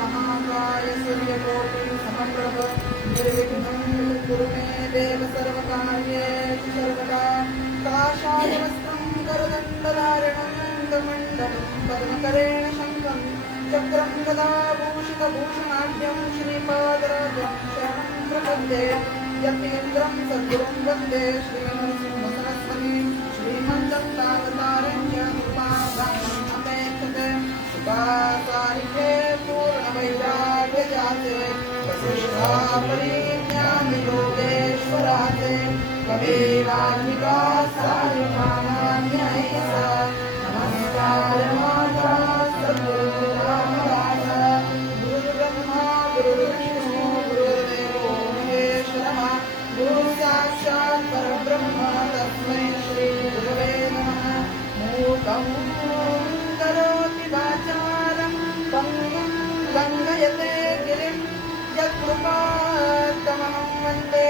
महाकाय सूर्यकोटि समप्रभ निर्विघ्नं कुरु मे देव सर्वकार्येषु सर्वदा काषायवस्त्रं करदण्डधारिणं गमण्डलं कर्णकरेण शङ्खं चक्रं गदाभूषितभूषणाढ्यं श्रीपादराजं शरणं प्रपद्ये यतीन्द्रं सद्गुरुं वन्दे श्रीनरसिंहसरस्वतीं श्रीमन्तं च कृपादानम् अपेक्षते सुखासारिके पूर्णवैराग्यजाते वसिष्ठापरिज्ञानयोगेश्वराते कविवाल्मीकासार्वभौमान्यैसा नमस्कारमाता सद्गुरु रामदास गुरुर्ब्रह्मा गुरुर्विष्णु गुरुर्देवो महेश्वरः गुरुसाक्षात् परब्रह्म तस्मै श्री गुरवे नमः मूकं करोति वाचालं पङ्गुं लङ्घयते गिरिं यत्कृपात्तमहं वन्दे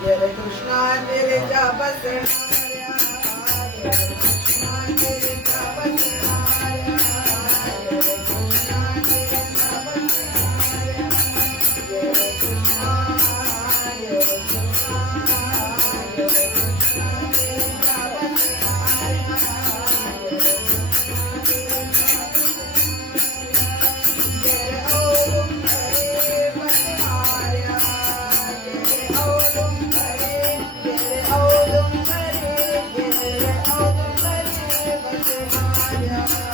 जय कृष्णा तेरेच्या बसणाऱ्या जय कृष्णा तेरेच्या बसणाऱ्या जय कृष्णा तेरेच्या बसणाऱ्या जय कृष्णा जय कृष्णा जय कृष्णा तेरेच्या बसणाऱ्या जय ओम हरे बसणाऱ्या जय ओम हरे जय ओम हरे जय ओम हरे बसणाऱ्या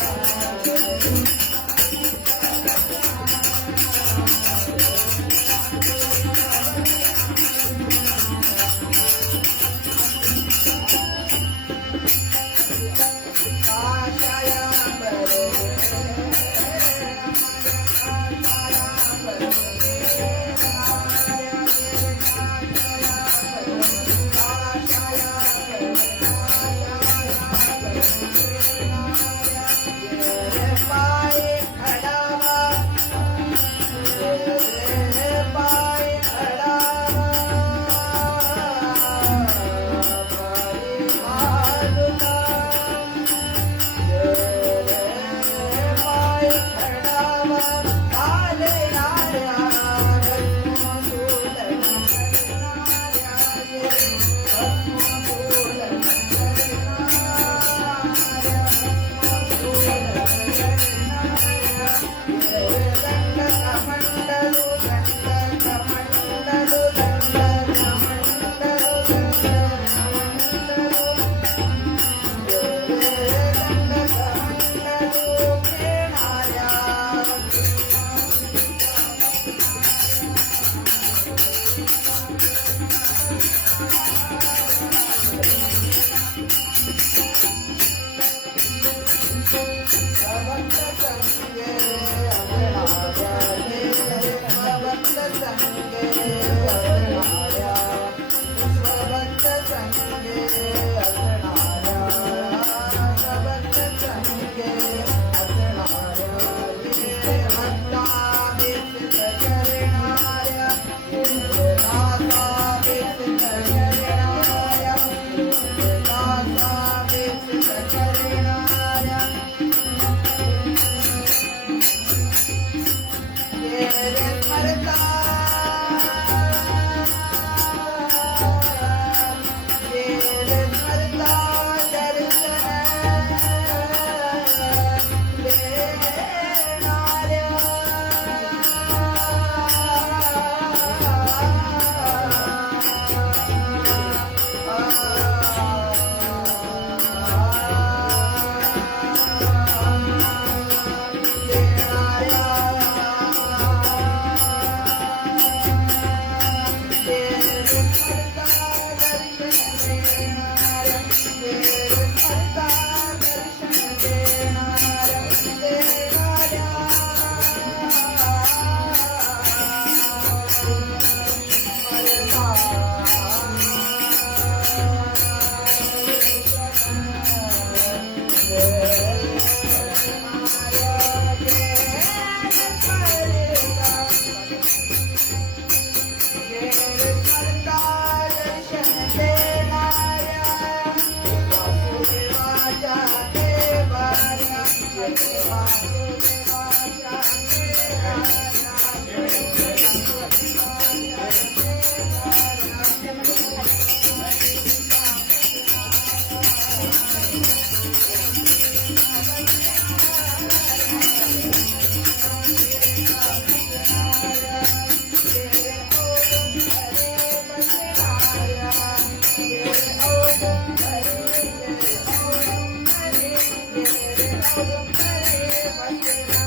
Hare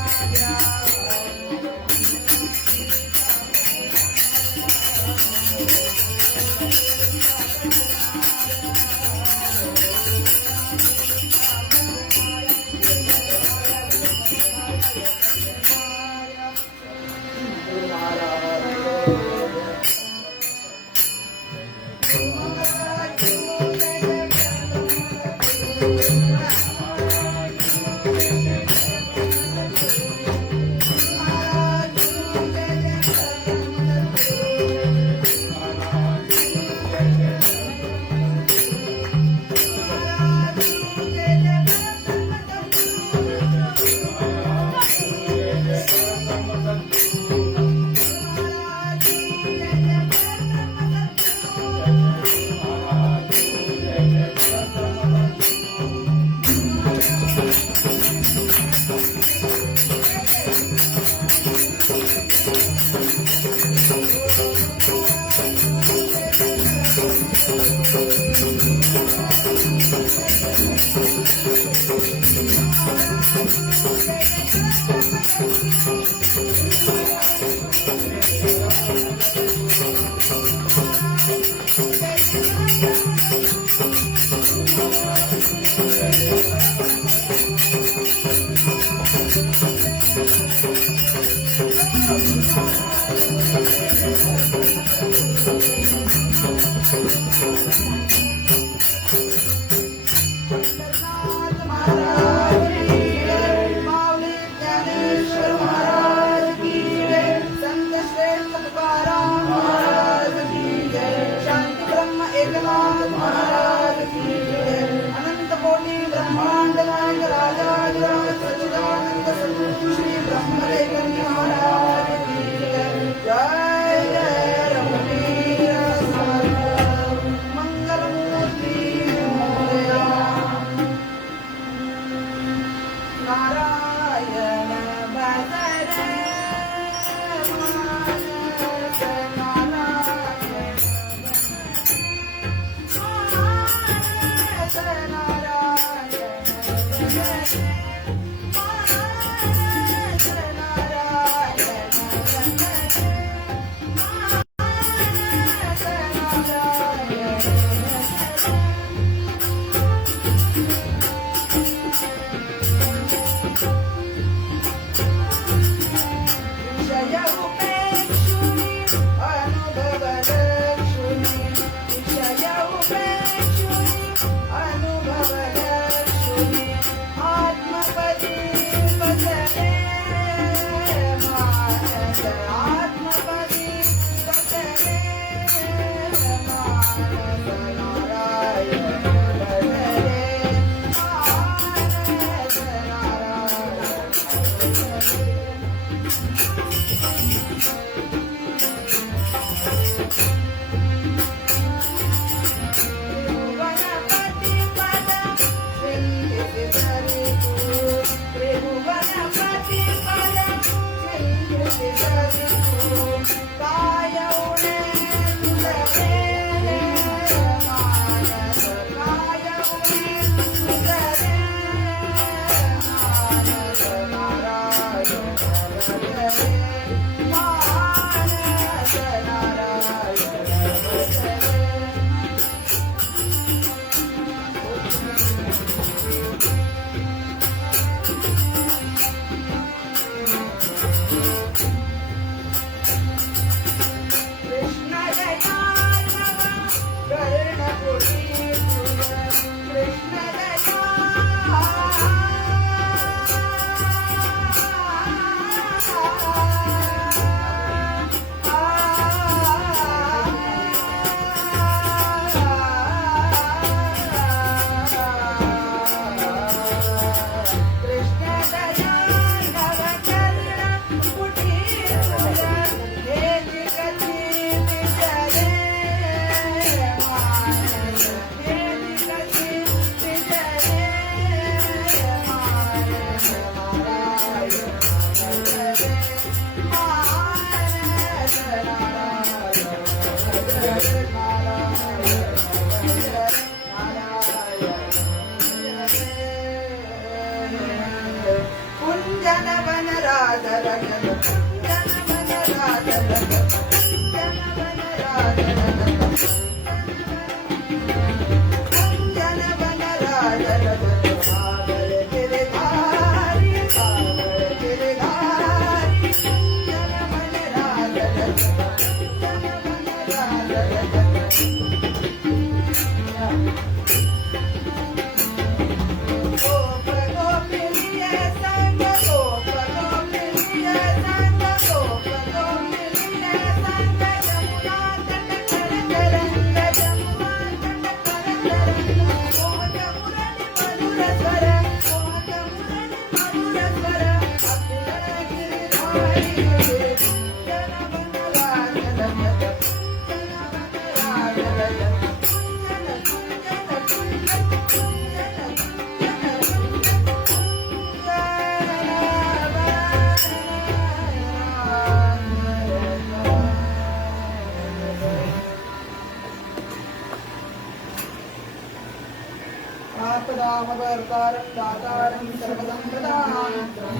आपदामवर्तारं दातारं सर्वसम्पदां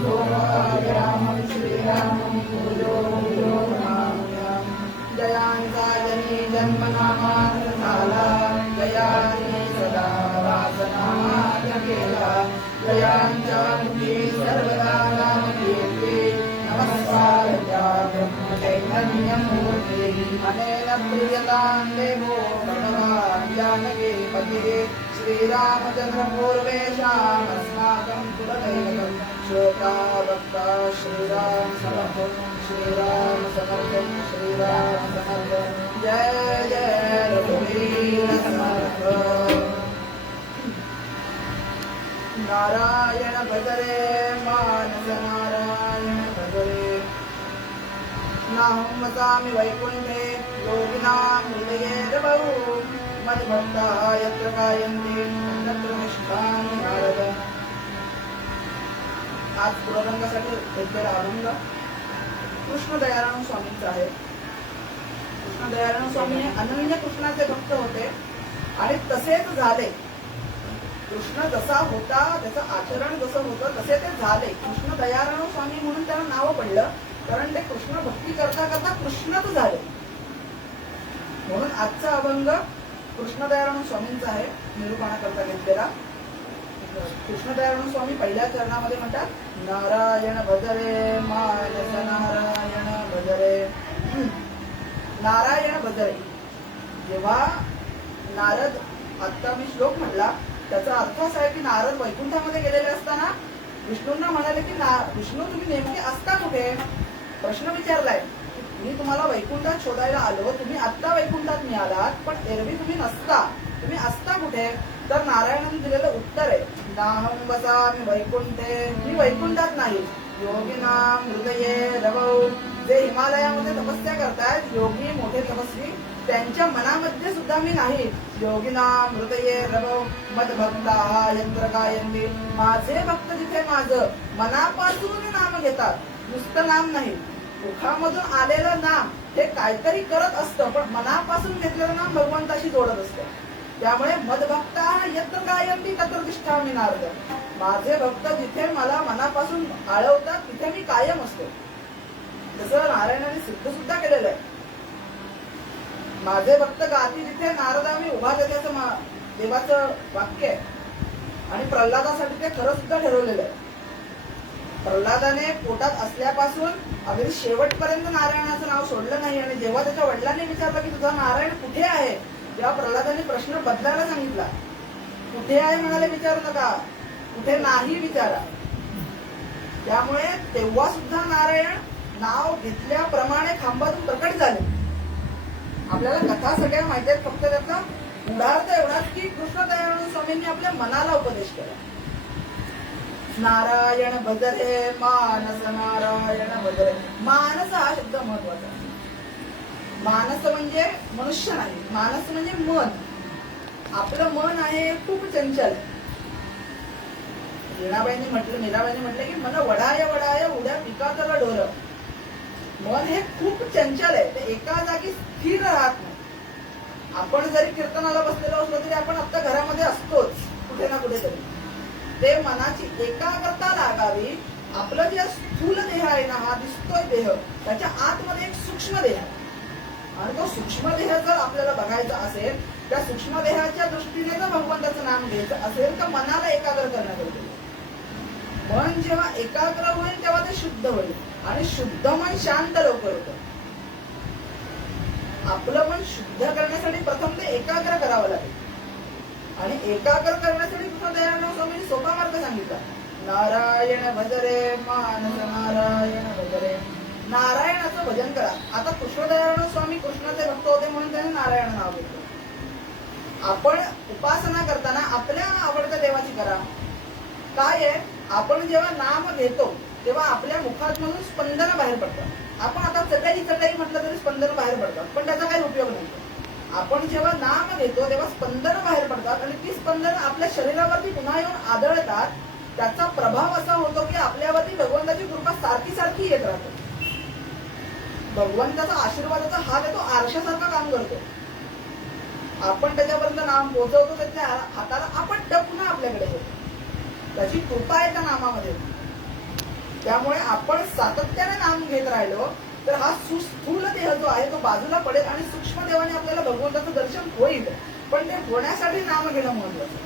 लोकाभिरामं श्रीरामं भूयो भूयो नमाम्यहम्। जयान्ताजनी जन्मनामान्तकाला जयानि सदा वासनामार्गकेला जयाञ्च मुक्ति सर्वदा नामकीर्ति नमः अनन्यमूर्ते अनेन प्रीयतां देवो भगवान् जानकीपतिः श्रीरामचन्द्रपूर्वेषामस्माकं कुलदैवतं श्रोता भक्ता श्रीराम समर्थं श्रीराम समर्थं श्रीराम समर्थं जय जय रघुवीर समर्थ नारायण भजरे मानस नारायण भजरे नाहं वसामि वैकुण्ठे योगिनां हृदये रवौ मद्भक्ताः यत्र गायन्ति तत्र निष्ठामि नारद. आज पुररंगासाठी घेतलेला अभंग कृष्ण दयाराम स्वामींचा आहे. कृष्ण दयाराम स्वामी हे अनन्य कृष्णाचे भक्त होते आणि तसेच झाले. कृष्ण जसा होता त्याचं आचरण जसं होतं तसे ते झाले. कृष्ण दयाराम स्वामी म्हणून त्याला नाव पडलं कारण ते कृष्ण भक्ती करता करता कृष्णच झाले. म्हणून आजचा अभंग कृष्ण दयाराम स्वामींचा आहे निरूपणा करता घेतलेला. कृष्ण दयाराम स्वामी पहिल्या चरणामध्ये म्हणतात नारायण भजरे मानस नारायण भजरे. नारायण भजरे जेव्हा नारद आता मी श्लोक म्हटला त्याचा अर्थ असा आहे की नारद वैकुंठामध्ये गेलेले असताना विष्णूंना म्हणाले की विष्णू तुम्ही नेमके असता कुठे. प्रश्न विचारलाय मी तुम्हाला वैकुंठात शोधायला आलो तुम्ही आत्ता वैकुंठात मिळालात पण एरवी तुम्ही नसता तुम्ही असता कुठे. तर नारायणाने दिलेलं उत्तर आहे नाहं वसामि वैकुंठे मी वैकुंठात नाही. योगिनां हृदये रवौ जे हिमालयामध्ये तपस्या करतायत योगी मोठे तपस्वी त्यांच्या मनामध्ये सुद्धा मी नाही. योगिनां हृदये रवौ मद्भक्ताः यत्र गायन्ति माझे भक्त जिथे माझं मनापासून नाम घेतात नुसतं नाम नाही. मुखामधून आलेलं नाम हे काहीतरी करत असतं पण मनापासून घेतलेलं नाम भगवंताशी जोडत असतं. त्यामुळे मद्भक्ताः यत्र गायन्ति तत्र तिष्ठामि नारद. माझे भक्त जिथे मला मनापासून आळवतात तिथे मी कायम असतो. जसं नारायणाने सिद्ध सुद्धा केलेलं आहे. माझे भक्त गाती जिथे नारदा मी उभा देण्याचं देवाचं वाक्य आहे आणि प्रल्हादासाठी ते खरं सुद्धा ठरवलेलं आहे. प्रल्हादाने पोटात असल्यापासून अगदी शेवटपर्यंत नारायणाचं नाव सोडलं नाही आणि जेव्हा त्याच्या वडिलांनी विचारलं की तुझा नारायण कुठे आहे तेव्हा प्रल्हादाने प्रश्न बदलायला सांगितला. कुठे आहे म्हणाले विचारू नका कुठे नाही विचारा. त्यामुळे तेव्हा सुद्धा नारायण नाव घेतल्याप्रमाणे खांबातून प्रकट झाले. आपल्याला कथा सगळ्या माहिती आहेत फक्त त्याचा उदाहरण एवढाच की कृष्ण दयाराम स्वामींनी आपल्या मनाला उपदेश केला. नारायण भजरे मानस नारायण भजरे. मानस हा शब्द महत्वाचा. मानस म्हणजे मनुष्य नाही मानस म्हणजे मन. आपलं मन आहे खूप चंचल. मीराबाईंनी म्हटलं की मन वडाय वडाय उड्या पिकातलं ढोर. मन हे खूप चंचल आहे ते एका जागी स्थिर राहत नाही. आपण जरी कीर्तनाला बसलेलो असलो तरी आपण आता घरामध्ये असतोच कुठे ना कुठेतरी. ते मनाची एकाग्रता लागावी. आपलं जे स्थूल देह आहे ना हा दिसतोय देह त्याच्या आतमध्ये एक सूक्ष्म देह आहे आणि तो सूक्ष्म देह जर आपल्याला बघायचा असेल त्या सूक्ष्म देहाच्या दृष्टीने जर भगवंताचं नाम घ्यायचं असेल तर मनाला एकाग्र करण्यात येईल. मन जेव्हा एकाग्र होईल तेव्हा ते शुद्ध होईल आणि शुद्ध मन शांत लवकर होतं. आपलं मन शुद्ध करण्यासाठी प्रथम ते एकाग्र करावं लागेल आणि एकाग्र करण्यासाठी कृष्ण दयाराम स्वामींनी सोपा मार्ग सांगितला. नारायण भजरे मानस नारायण भजरे. नारायणाचं भजन करा. आता कृष्ण दयाराम स्वामी कृष्णाचे भक्त होते म्हणून त्यांनी नारायण नाव घेतलं. आपण उपासना करताना आपल्या आवडत्या देवाची करा. काय आहे आपण जेव्हा नाम घेतो तेव्हा आपल्या मुखातून स्पंदन बाहेर पडतात. आपण आता चटई म्हटलं तरी स्पंदन बाहेर पडतात पण त्याचा काही उपयोग नाही. आपण जेव्हा नाम घेतो तेव्हा स्पंदन बाहेर पडतात आणि ती स्पंदन आपल्या शरीरावरती पुन्हा येऊन आदळतात. त्याचा प्रभाव असा होतो की आपल्यावरती भगवंताची कृपा सारखी सारखी येत राहते. भगवंताचा आशीर्वादाचा हात आहे तो आरशासारखा काम करतो. आपण त्याच्यापर्यंत नाम पोहोचवतो त्याच्या हाताला आपण पुन्हा आपल्याकडे येतो. त्याची कृपा आहे त्या नामामध्ये. त्यामुळे आपण सातत्याने नाम घेत राहिलो तर हा सुस्थूल देह जो आहे तो बाजूला पडेल आणि सूक्ष्म देवाने आपल्याला भगवंताचं दर्शन होईल. पण ते होण्यासाठी नाम घेणं महत्वाचं.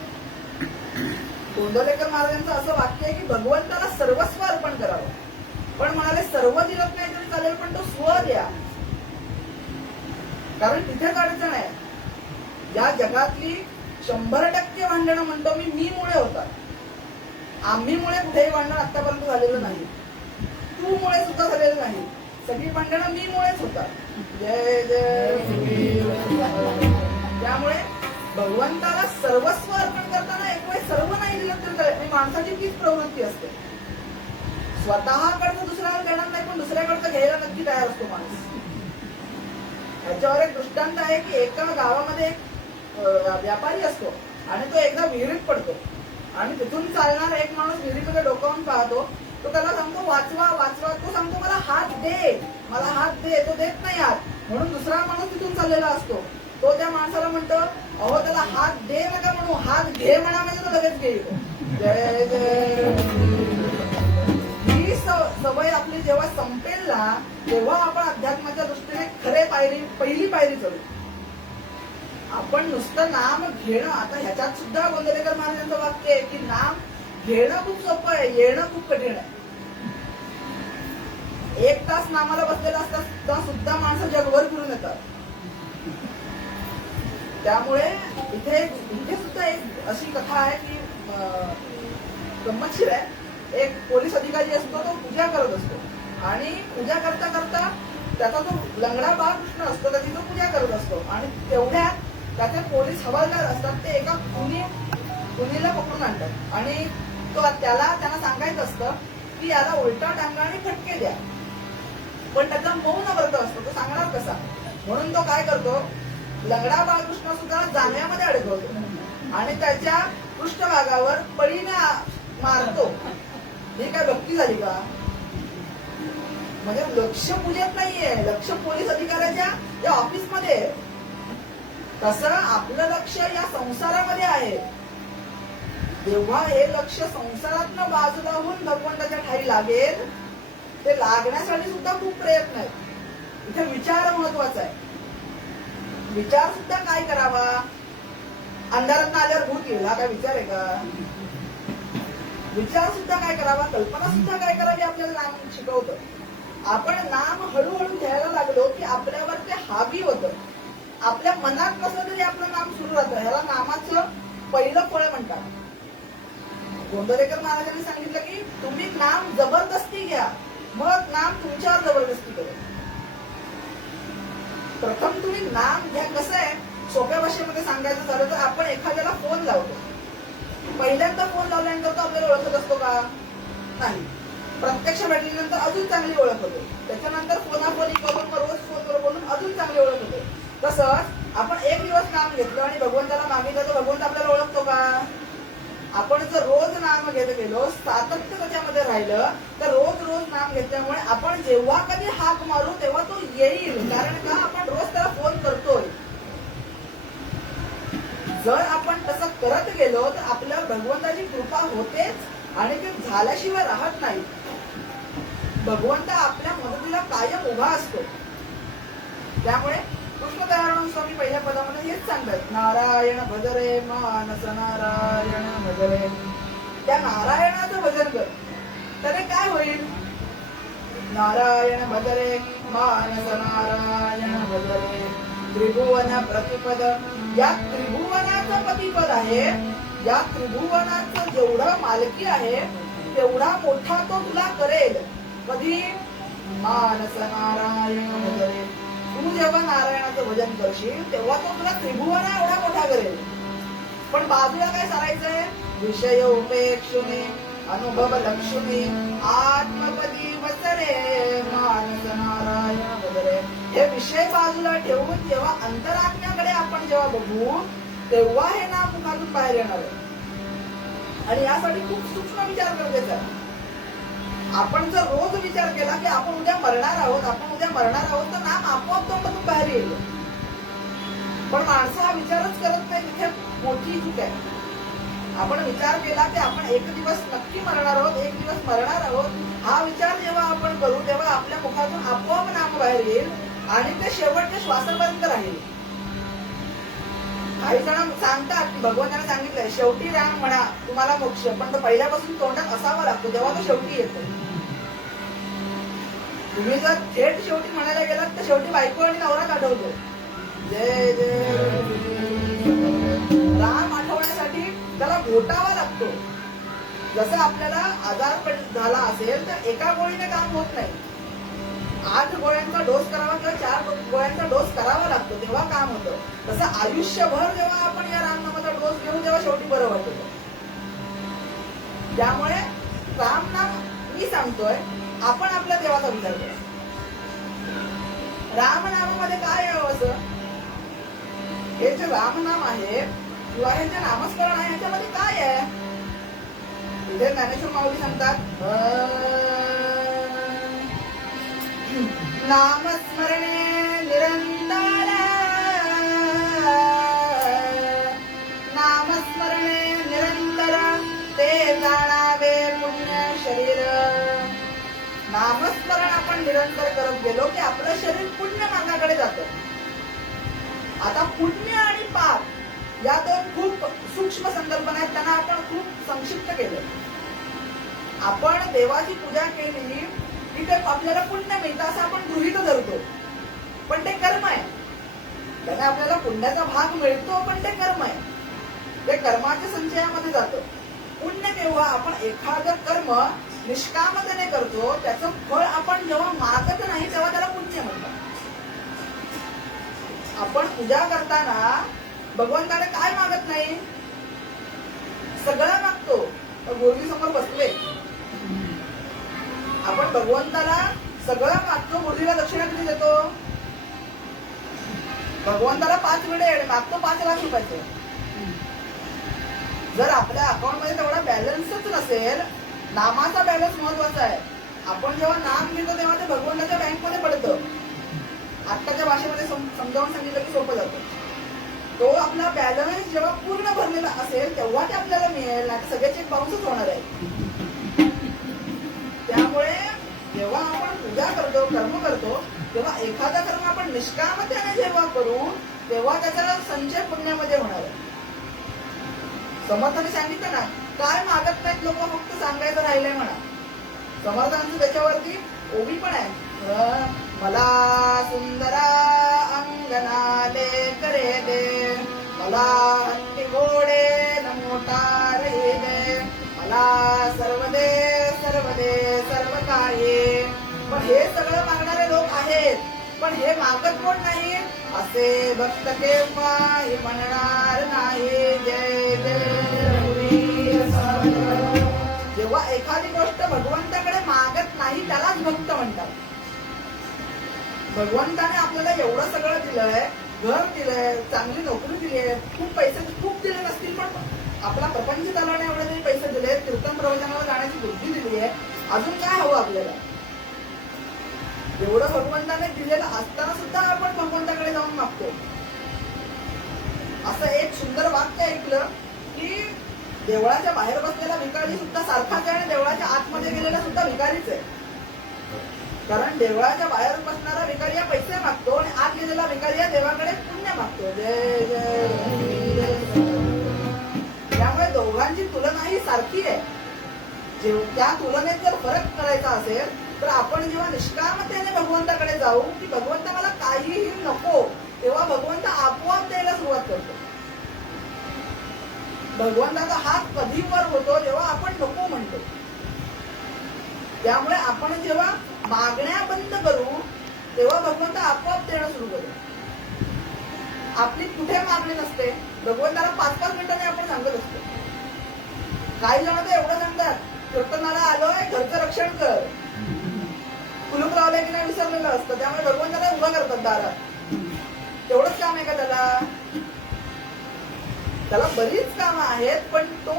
गोंदवलेकर महाराजांचं असं वाक्य आहे की भगवंताला सर्वस्व अर्पण करावं. पण म्हणाले सर्व दिलत नाही तरी चालेल पण तो स्व द्या. कारण तिथेच अडचण आहे. या जगातली 100% भांडणं म्हणतो मी मुळे होतात. आम्हीमुळे कुठेही भांडण आतापर्यंत झालेलं नाही. तू मुळे सुद्धा झालेलं नाही. सगळी भांडणं मीमुळेच होतात. जय जय. त्यामुळे भगवंताला सर्वस्व अर्पण करताना एक वेळ सर्व नाही दिलं तर कळेल. माणसाची तीच प्रवृत्ती असते. स्वतःकडचं दुसऱ्याला देणार नाही, पण दुसऱ्याकडचं घ्यायला नक्की तयार असतो माणूस. याच्यावर एक दृष्टांत आहे की एका गावामध्ये एक व्यापारी असतो आणि तो एकदा विहिरीत पडतो आणि तिथून चालणारा एक माणूस विहिरीमध्ये डोकावून पाहतो. तो त्याला सांगतो वाचवा वाचवा. तो सांगतो मला हात दे, मला हात दे. तो देत नाही हात. म्हणून दुसरा माणूस तिथून चाललेला असतो. तो त्या माणसाला म्हणतो अहो त्याला हात दे नका म्हणू, हात घे म्हणा म्हणजे तो लगेच घेईल. जय जय. ही सवय आपली जेव्हा संपेल ना तेव्हा आपण अध्यात्माच्या दृष्टीने पहिली पायरी चढू. आपण नुसतं नाम घेणं. आता ह्याच्यात सुद्धा गोंदवलेकर महाराजांचं वाक्य आहे की नाम घेणं खूप सोपं आहे, येणं खूप कठीण आहे. 1 तास नामाला बसलेला असता सुद्धा माणसं जगभर फिरून येतात. त्यामुळे इथे सुद्धा एक अशी कथा आहे की गंमतशीर आहे. एक पोलीस अधिकारी असतो, तो पूजा करत असतो आणि पूजा करता करता त्याचा जो लंगडा बाळकृष्ण असतो त्याची तो पूजा करत असतो आणि तेवढ्यात त्याचे पोलीस हवालदार असतात ते एका खुनीला पकडून आणतात आणि त्यांना सांगायचं असतं की याला उलटा टांगा आणि फटके द्या. पण त्याचा मौन व्रत असतो, तो सांगणार कसा. म्हणून तो काय करतो, लंगडा बाळकृष्ण सुद्धा जाण्यामध्ये अडकवतो आणि त्याच्या पृष्ठभागावर पळीने मारतो. ही काय भक्ती झाली का? म्हणजे लक्ष पूजेत नाहीये, लक्ष पोलीस अधिकाऱ्याच्या या ऑफिसमध्ये. तसं आपलं लक्ष या संसारामध्ये आहे. जेव्हा हे लक्ष संसारातनं बाजूला होऊन भगवंताच्या ठाई लागेल, ते लागण्यासाठी सुद्धा खूप प्रयत्न आहेत. इथे विचार महत्वाचा आहे. विचार सुद्धा काय करावा. अंधारात आल्यावर भूत येईल हा काय विचार आहे का? विचार सुद्धा काय करावा, कल्पना सुद्धा काय करावी आपल्याला नाम शिकवतं. आपण नाम हळूहळू घ्यायला लागलो की आपल्यावर ते हावी होतं. आपल्या मनात नसलं तरी आपलं नाम सुरू राहतं. ह्याला नामाचं पहिलं फळ म्हणतात. गोंदवलेकर महाराजांनी सांगितलं की तुम्ही नाम जबरदस्ती घ्या, मग नाम तुमच्यावर जबरदस्ती करेल. प्रथम तुम्ही नाम घ्या. कसं आहे, सोप्या भाषेमध्ये सांगायचं झालं तर आपण एखाद्याला फोन लावतो. पहिल्यांदा फोन लावल्यानंतर तो आपल्याला ओळखत असतो का? नाही. प्रत्यक्ष भेटल्यानंतर अजून चांगली ओळख होते. त्याच्यानंतर फोनाफोनी करून रोज फोनवर बोलून अजून चांगली ओळख होते. तसंच आपण एक दिवस नाम घेतलं आणि भगवंताला मागितलं तर भगवंत आपल्याला ओळखतो का? आपण जर रोज नाम घेत गेलो, सातत्य त्याच्यामध्ये राहिलं तर रोज रोज नाम घेतल्यामुळे आपण जेव्हा कधी हाक मारू तेव्हा तो येईल. कारण का, आपण रोज त्याला फोन करतोय. जर आपण तसं करत गेलो तर आपल्याला भगवंताची कृपा होतेच आणि ते झाल्याशिवाय राहत नाही. भगवंत आपल्या मदतीला कायम उभा असतो. त्यामुळे कृष्णदयानंद स्वामी पहिल्या पदामध्ये हेच सांगतात, नारायण भजरे मानस नारायण भजरे. त्या नारायणाचं भजन कर, त्याने काय होईल. नारायण भजरे मानस नारायण भजरे त्रिभुवन प्रतिपद. या त्रिभुवनाचं प्रतिपद आहे. या त्रिभुवनाचं जेवढं मालकी आहे तेवढा मोठा तो तुला करेल. कधी? मानस नारायण भजरे. तू जेव्हा नारायणाचं भजन करशील तेव्हा तो तुला त्रिभुवन एवढा मोठा करेल. पण बाजूला काय करायचंय, विषय उपेक्षुने अनुभव लक्ष्मी आत्मपदी वचरे मानस नारायण भजरे. हे विषय बाजूला ठेवून जेव्हा अंतरात्म्याकडे आपण जेव्हा बघू तेव्हा हे नाम मुखातून बाहेर येणार आहे. आणि यासाठी खूप सूक्ष्म विचार गरजेचा आहे. आपण जर रोज विचार केला की आपण उद्या मरणार आहोत, आपण उद्या मरणार आहोत, तर नाम आपोआप तोंडातून बाहेर येईल. पण माणसं हा विचारच करत नाही, तिथे मोठी चूक आहे. आपण विचार केला की आपण एक दिवस नक्की मरणार आहोत, एक दिवस मरणार आहोत, हा विचार जेव्हा आपण करू तेव्हा आपल्या मुखातून आपोआप नाम बाहेर येईल आणि ते शेवटच्या श्वासापर्यंत राहील. काही जण सांगतात की भगवंताने सांगितलंय शेवटी राम म्हणा तुम्हाला मोक्ष, पण तो पहिल्यापासून तोंडात असावा लागतो तेव्हा तो शेवटी येतो. तुम्ही जर थेट शेवटी म्हणायला गेलात तर शेवटी बायको आणि नवराच आठवतो. जय जय राम आठवण्यासाठी त्याला घोटावा लागतो. जसं आपल्याला आजार झाला असेल तर एका गोळीने काम होत नाही. 8 गोळ्यांचा डोस करावा किंवा 4 गोळ्यांचा डोस करावा लागतो तेव्हा काम होतं. तसं आयुष्यभर जेव्हा आपण या रामनामाचा डोस घेऊ तेव्हा शेवटी बरं वाटतं. त्यामुळे रामनाम मी सांगतोय, आपण आपल्या देवाचा विचार करा. रामनामामध्ये काय आहे असं? हे जे रामनाम आहे किंवा हे जे नामस्मरण आहे ह्याच्यामध्ये काय आहे? इथे ज्ञानेश्वर माऊली सांगतात, नामस्मरणे निरंतर, नामस्मरणे निरंतर ते जाणावे पुण्य शरीर. नामस्मरण आपण निरंतर करत गेलो की आपलं शरीर पुण्य मार्गाकडे जातं. आता पुण्य आणि पाप या दोन खूप सूक्ष्म संकल्पना आहेत, त्यांना आपण खूप संक्षिप्त केलं. आपण देवाची पूजा केली की ते आपल्याला पुण्य मिळतं असं आपण गृहीत धरतो, पण ते कर्म आहे. त्याने आपल्याला पुण्याचा भाग मिळतो, पण ते कर्म आहे. ते कर्माच्या संचयामध्ये जातं. पुण्य केव्हा आपण एखादं कर्म निष्कामतेने करतो, त्याचं फळ आपण जेव्हा मागत नाही तेव्हा त्याला पुण्य म्हणतात. आपण पूजा करताना भगवंताने काय मागत नाही? सगळं मागतो. गुरुजी समोर बसले, आपण भगवंताला सगळं मागतो. गुरुजीला दक्षिणा किती देतो? भगवंताला 5 वेळे मागतो 5 लाख रुपयाचे. जर आपल्या अकाउंट मध्ये तेवढा बॅलन्सच नसेल, नामाचा बॅलन्स महत्वाचा आहे. आपण जेव्हा नाम घेतो तेव्हा ते भगवंताच्या बँकमध्ये पडतं. आत्ताच्या भाषेमध्ये समजावून सांगितलं की सोपं जातं. तो आपला बॅलन्स जेव्हा पूर्ण भरलेला असेल तेव्हा ते आपल्याला मिळेल, नाही सगळे चेक बाउन्सच होणार आहे. त्यामुळे जेव्हा आपण पूजा करतो, कर्म करतो, तेव्हा एखादा कर्म आपण निष्कामतेने जेव्हा करू तेव्हा त्याचा संचय पुण्यामध्ये होणार आहे. समर्थाने सांगितलं ना, काय मागत नाहीत लोक, फक्त सांगायचं राहिलंय म्हणा. समर्थांचं त्याच्यावरती ओवी पण आहे, मला सुंदरा अंगनाले करे दे, मला हत्ती घोडे न मोटार दे, मला सर्व दे सर्व काही. पण हे सगळं मागणारे लोक आहेत, पण हे मागत कोण नाही? असे भक्त केव्हाही म्हणणार नाही. जय जय. जेव्हा एखादी गोष्ट भगवंताकडे मागत नाही त्यालाच भक्त म्हणतात. भगवंताने आपल्याला एवढं सगळं दिलंय, घर दिलंय, चांगली नोकरी दिली आहे, खूप पैसे खूप दिले नसतील पण आपला प्रपंच चालवणे एवढे तरी पैसे दिले, कीर्तन प्रवचनाला जाण्याची बुद्धी दिली आहे. अजून काय हवं आपल्याला? एवढं भगवंताने दिलेलं असताना सुद्धा आपण भगवंताकडे जाऊन मागतो. असं एक सुंदर वाक्य ऐकलं की देवळाच्या बाहेर बसलेला भिकारी सुद्धा सारखाच आहे आणि देवळाच्या आतमध्ये गेलेला सुद्धा भिकारीच आहे. कारण देवळाच्या बाहेर बसणारा भिकारी हा पैसे मागतो आणि आत गेलेला भिकारी हा देवाकडे पुण्य मागतो. जय जय. त्यामुळे दोघांची तुलना ही सारखी आहे. त्या तुलनेत जर फरक करायचा असेल तर आपण जेव्हा निष्कामतेने भगवंताकडे जाऊ की भगवंत मला काहीही नको, तेव्हा भगवंत आपोआप द्यायला सुरुवात करतो. भगवंताचा हात कधी वर होतो जेव्हा आपण नको म्हणतो. त्यामुळे आपण जेव्हा मागण्या बंद करू तेव्हा भगवंत आपोआप देणं सुरू करू. आपली कुठे मागणी नसते, भगवंताला 5-5 मिनिटांनी आपण सांगत असतो. काही जण तर एवढं सांगतात, कीर्तनाला आलोय घरचं रक्षण कर, कुलूप लावलंय की नाही विसरलेलं असतं, त्यामुळे भगवंताला उभा करतात दारात. तेवढंच काम आहे का त्याला? त्याला बरीच कामं आहेत, पण तो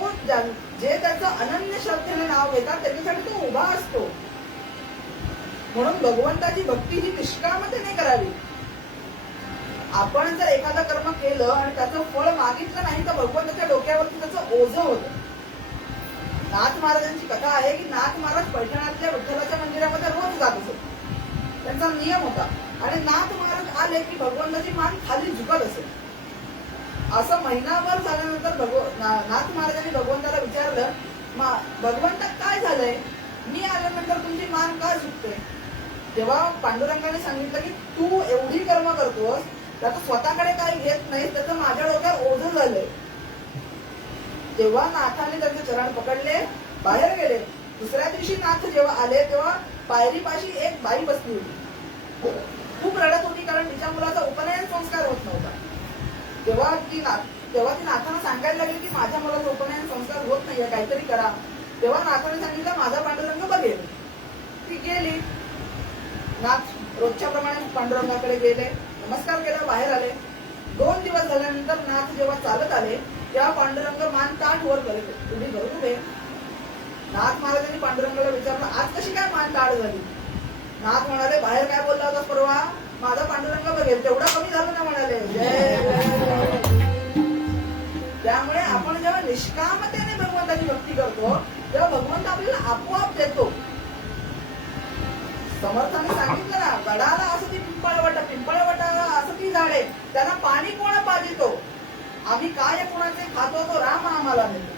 जे त्याचं अनन्य श्रद्धेने नाव घेतात त्याच्यासाठी तो उभा असतो. म्हणून भगवंताची भक्ती ही निष्कामतेने करावी. आपण जर एखादं कर्म केलं आणि त्याचं फळ मागितलं नाही तर भगवंताच्या डोक्यावरती त्याचं ओझं होतं. नाथ महाराजांची कथा आहे की नाथ महाराज पैठणातल्या विठ्ठलाच्या मंदिरामध्ये रोज जात असत. त्यांचा नियम होता. आणि नाथ महाराज आले की भगवंताची मान खाली झुकत असे. असं महिनाभर झाल्यानंतर नाथ महाराजांनी भगवंताला विचारलं, भगवंता काय झालंय, मी आल्यानंतर तुमची मान का झुकते? जेव्हा पांडुरंगाने सांगितलं की तू एवढी कर्म करतोस त्याचं स्वतःकडे काही घेत नाही, त्याचं माझ्या डोक्यावर ओझं झालंय. तेव्हा नाथाने त्यांचे चरण पकडले, बाहेर गेले. दुसऱ्या दिवशी नाथ जेव्हा आले तेव्हा पायरीपाशी एक बाई बसली होती. खूप रडत होती, कारण तिच्या मुलाचा उपनयन संस्कार होत नव्हता. तेव्हा ती नाथांना सांगायला लागली की माझ्या मुलाचा उपनयन संस्कार होत नाहीये, काहीतरी करा. तेव्हा नाथाने सांगितलं माझा पांडुरंग बघेल. ती गेली. नाथ रोजच्या प्रमाणे पांडुरंगाकडे गेले, नमस्कार केला, बाहेर आले. 2 दिवस झाल्यानंतर नाथ जेव्हा चालत आले तेव्हा पांडुरंग मान ताट वर करत उभी करून उभे. नाथ महाराजांनी पांडुरंगाला विचारलं, आज कशी काय मान ताट झाली? नाथ म्हणाले, बाहेर काय बोलला होतास परवा? माझा पांडुरंग बघेल. तेवढा कमी झालं ना म्हणाले. त्यामुळे आपण जेव्हा निष्कामतेने भगवंताची भक्ती करतो तेव्हा भगवंत आपल्याला आपोआप देतो. समर्थाने सांगितलं ना, गडाला असं ती पिंपळवटाला असं ती झाडे, त्यांना पाणी कोण पाजितो? आम्ही काय कोणाचे खातो तो राम आम्हाला मिळतो.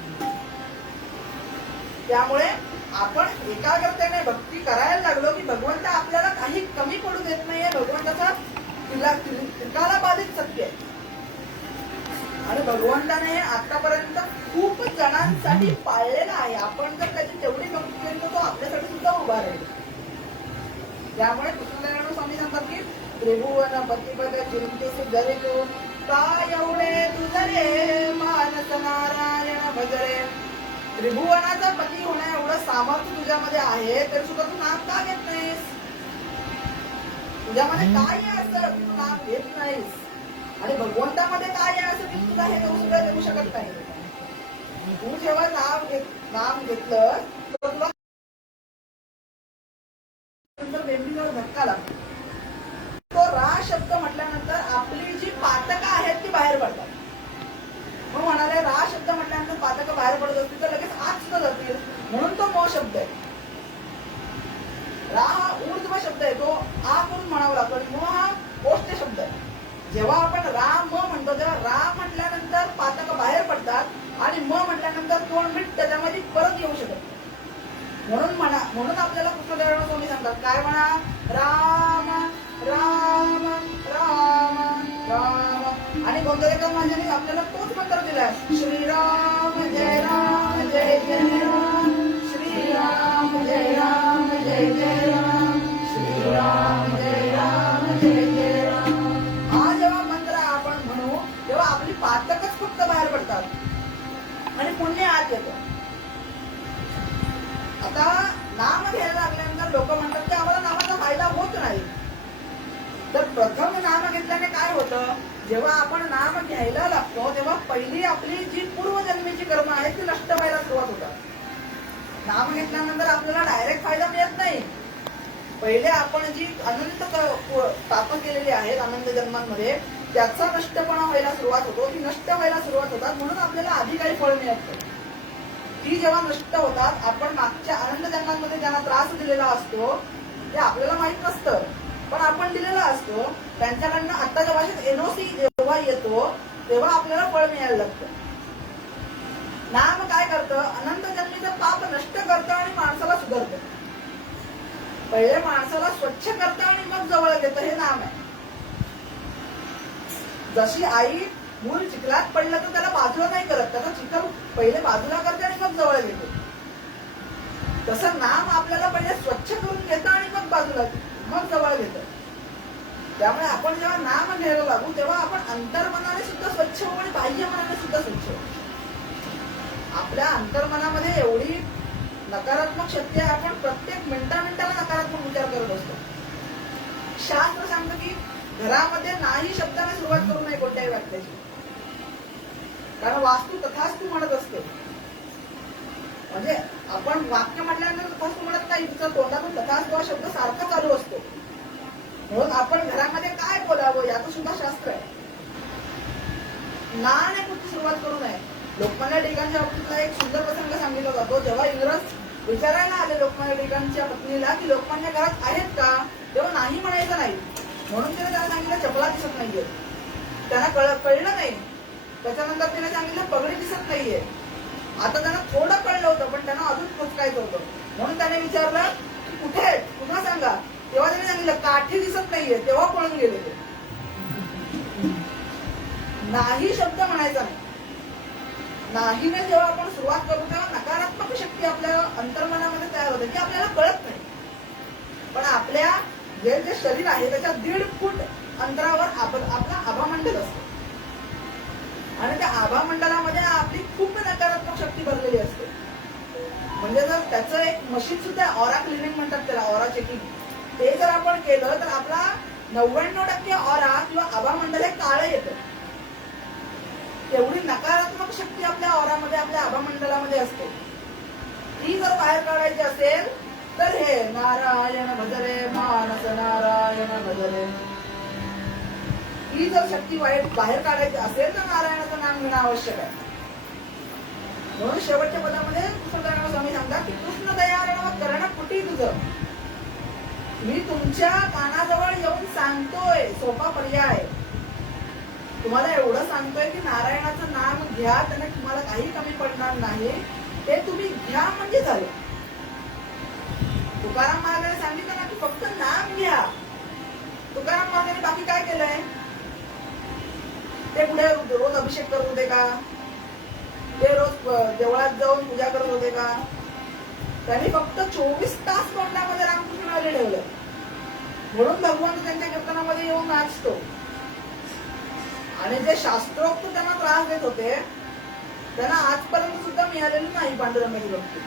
त्यामुळे आपण एकाग्रतेने भक्ती करायला लागलो की भगवंत आपल्याला काही कमी पडू देत नाहीये. भगवंताचा त्रिकाला बाधित सत्य आहे. आणि भगवंताने आतापर्यंत खूप जणांसाठी पाळलेला आहे. आपण जर त्याची तेवढी भक्ती केली तर तो आपल्यासाठी सुद्धा उभा राहील. त्यामुळे कृष्णदेवानंद स्वामी सांगतात की त्रिभुवन पतिपद चिंतेसी जरितो काय एवढे तुझरे मानस नारायण भजरे. त्रिभुवनाचा पती होण्या एवढं सामर्थ्य तुझ्यामध्ये आहे तरी सुद्धा तू नाम का घेत नाहीस? तुझ्यामध्ये काय आहे असं तू नाम घेत नाहीस? आणि भगवंतामध्ये काय आहे असं मी तुला हे सुद्धा देऊ शकत नाही. तू जेव्हा नाम घेतलं तर तुला बेंबीवर धक्का लागतो. तो रा शब्द म्हटल्यानंतर आपली जी पातकं आहेत ती बाहेर पडतात. मग म्हणाले रा शब्द म्हटल्यानंतर पातकं बाहेर पडत असतील तर लगेच आत सुद्धा जातील, म्हणून तो म शब्द आहे. रा हा ऊर्ध्व शब्द आहे, तो आ करून म्हणावा लागतो. आणि म हा ओष्ठ शब्द आहे. जेव्हा आपण राम म्हणतो तेव्हा रा म्हटल्यानंतर पातकं बाहेर पडतात आणि म म्हटल्यानंतर 2 मिनिट त्याच्यामध्ये परत येऊ शकत. म्हणून आपल्याला कृष्णदेवानंद स्वामी सांगतात काय म्हणा, राम राम राम राम. आणि गोंधळेकर महाराजांनी आपल्याला तोच मंत्र दिलाय, श्रीराम जय राम जय जय राम, श्रीराम जय राम जय जय राम, श्रीराम जय राम जय जय राम. हा जेव्हा मंत्र आपण म्हणू तेव्हा आपली पातकच फक्त बाहेर पडतात आणि पुण्य आत येतं. आता नाम घ्यायला लागल्यानंतर लोक म्हणतात की आम्हाला नामाचा फायदा होत नाही. तर प्रथम नाम घेतल्याने काय होतं, जेव्हा आपण नाम घ्यायला लागतो तेव्हा पहिली आपली जी पूर्वजन्मीची कर्म आहेत ती नष्ट व्हायला सुरुवात होतात. नाम घेतल्यानंतर आपल्याला डायरेक्ट फायदा मिळत नाही. पहिले आपण जी अनंत पाप केलेली आहेत अनंत जन्मांमध्ये त्याचा नष्टपणा व्हायला सुरुवात होतो. ती नष्ट व्हायला सुरुवात होतात म्हणून आपल्याला आधी काही फळ मिळत नाही. ती जेव्हा नष्ट होतात, आपण मागच्या आनंद जन्मांमध्ये ज्यांना त्रास दिलेला असतो ते आपल्याला माहित नसतं, पण आपण दिलेला असतो. त्यांच्याकडनं आत्ताच्या भाषेत एनओसी जेव्हा येतो तेव्हा आपल्याला फळ मिळायला लागतं. नाम काय करतं, अनंत जन्मीचं पाप नष्ट करतं आणि माणसाला सुधारतं. पहिले माणसाला स्वच्छ करतं आणि मग जवळ घेतं, हे नाम आहे. जशी आई मूल चिखलात पडलं तर त्याला बाजूला नाही करत, त्याचा चिखल पहिले बाजूला करते आणि मग जवळ घेते. तसं नाम आपल्याला पहिले स्वच्छ करून घेतं आणि मग बाजूला मग जवळ घेतं. त्यामुळे आपण जेव्हा नाम घ्यायला लागू तेव्हा आपण अंतर्मनाने सुद्धा स्वच्छ होऊ आणि बाह्य मनाने सुद्धा स्वच्छ होऊ. आपल्या अंतर्मनामध्ये एवढी नकारात्मक शक्ती आहे, आपण प्रत्येक मिनिटाला नकारात्मक विचार करत असतो. शास्त्र सांगतं की घरामध्ये नाही शब्दाने सुरुवात करू नये कोणत्याही वाक्याची, कारण वास्तू तथास्तू म्हणत असते. म्हणजे आपण वाक्य म्हटल्यानंतर तथास्तू म्हणत नाही, तिचा तोंडातून तथास्तू हा शब्द सारखा चालू असतो. म्हणून आपण घरामध्ये काय बोलावं याचं सुद्धा शास्त्र आहे. नाने कुठची सुरुवात करू नये. लोकमान्य टिळकांच्या बाबतीतला एक सुंदर प्रसंग सांगितला जातो. जेव्हा इंग्रज विचारायला आले लोकमान्य टिळकांच्या पत्नीला की लोकमान्य घरात आहेत का, तेव्हा नाही म्हणायचं नाही. म्हणून त्याने सांगितलं चपला दिसत नाहीये. त्यांना कळलं नाही. त्याच्यानंतर तिने सांगितलं पगडी दिसत नाहीये. आता त्यांना थोडं कळलं होतं पण त्यांना अजून खुचकायचं होतं. म्हणून त्याने विचारलं की कुठे पुन्हा सांगा. तेव्हा त्याने सांगितलं काठी दिसत नाहीये. तेव्हा पळून गेले ते. नाही शब्द म्हणायचा नाही. नाहीने जेव्हा आपण सुरुवात करू तेव्हा नकारात्मक शक्ती आपल्या अंतर्मनामध्ये तयार होते की आपल्याला कळत नाही. पण आपल्या जे शरीर आहे त्याच्या 1.5 फूट अंतरावर आपला आभामंडल असतो आणि त्या आभामंडलामध्ये आपली खूप नकारात्मक शक्ती भरलेली असते. म्हणजे जर त्याचं एक मशीन सुद्धा ऑरा क्लिनिंग म्हणतात त्याला, ऑरा चेकिंग, ते जर आपण केलं तर आपला 99% ऑरा किंवा आभामंडल हे काळं येतं. तेवढी नकारात्मक शक्ती आपल्या ऑरामध्ये, आपल्या आभामंडलामध्ये असते. ती जर बाहेर काढायची असेल तर हे नारायण भजरे मानस नारायण भजरे, ही जर शक्ती बाहेर काढायची असेल तर नारायणाचं नाम घेणं आवश्यक आहे. म्हणून शेवटच्या पदामध्ये कृष्णदयाळ स्वामी सांगतात की कृष्ण दयाळ कर्ण कुटी तुझं, मी तुमच्या कानाजवळ येऊन सांगतोय सोपा पर्याय. तुम्हाला एवढं सांगतोय की नारायणाचं नाम घ्या, त्याने तुम्हाला काही कमी पडणार नाही, ते तुम्ही घ्या म्हणजे झालं. तुकाराम महाराजांनी सांगितलं ना की फक्त नाम घ्या. तुकाराम महाराजांनी बाकी काय केलंय? ते पुढे रोज अभिषेक करत होते का? ते रोज देवळात जाऊन पूजा करत होते का? त्यांनी फक्त 24 तास तोंडामध्ये रामकृष्ण हरी ठेवलं. म्हणून भगवान त्यांच्या कीर्तनामध्ये येऊन नाचतो. आणि जे शास्त्रोक्त त्यांना त्रास देत होते त्यांना आजपर्यंत सुद्धा मिळालेली नाही पांडुरंगाची भक्ती.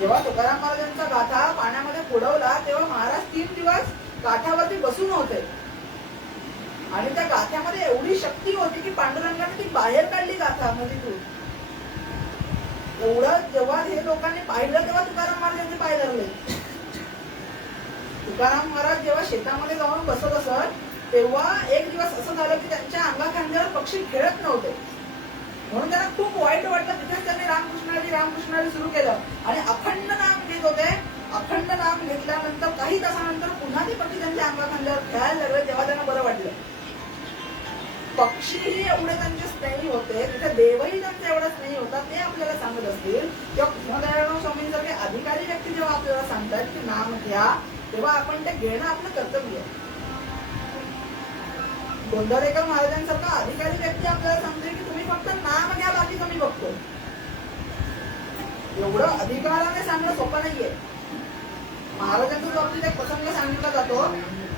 जेव्हा तुकाराम महाराजांचा गाथा पाण्यामध्ये बुडवला तेव्हा महाराज 3 दिवस काठावरती बसून होते आणि त्या गाथ्यामध्ये एवढी शक्ती होती की पांडुरंगाने ती बाहेर काढली गाथा नदीतून. एवढं जेव्हा हे लोकांनी पाहिलं तेव्हा तुकाराम महाराजांचे पाय धरले. तुकाराम महाराज जेव्हा शेतामध्ये जाऊन बसत असत तेव्हा एक दिवस असं झालं की त्यांच्या अंगाखांद्यावर पक्षी खेळत नव्हते. म्हणून त्यांना खूप वाईट वाटलं. तिथेच त्यांनी रामकृष्ण हरी सुरू केलं आणि अखंड नाम घेत होते. अखंड नाम घेतल्यानंतर काही तासानंतर पुन्हा ते पक्षी त्यांच्या अंगाखांद्यावर खेळायला लागले. तेव्हा त्यांना बरं वाटलं. पक्षीही एवढे त्यांचे स्नेही होते, तिथे देवही त्यांचा एवढा स्नेही होता. ते आपल्याला सांगत असतील किंवा कृष्णदयाळ स्वामींसारखे अधिकारी व्यक्ती जेव्हा आपल्याला सांगतात की नाम घ्या, तेव्हा आपण ते घेणं आपलं कर्तव्य आहे. गोंधळेकर महाराजांसारखा अधिकारी व्यक्ती आपल्याला सांगते की तुम्ही फक्त नाम घ्या, बाकी कमी बघतो. एवढं अधिकाराने सांगणं सोपं नाहीये. महाराजांच्या बाबतीत एक प्रसंग सांगितला जातो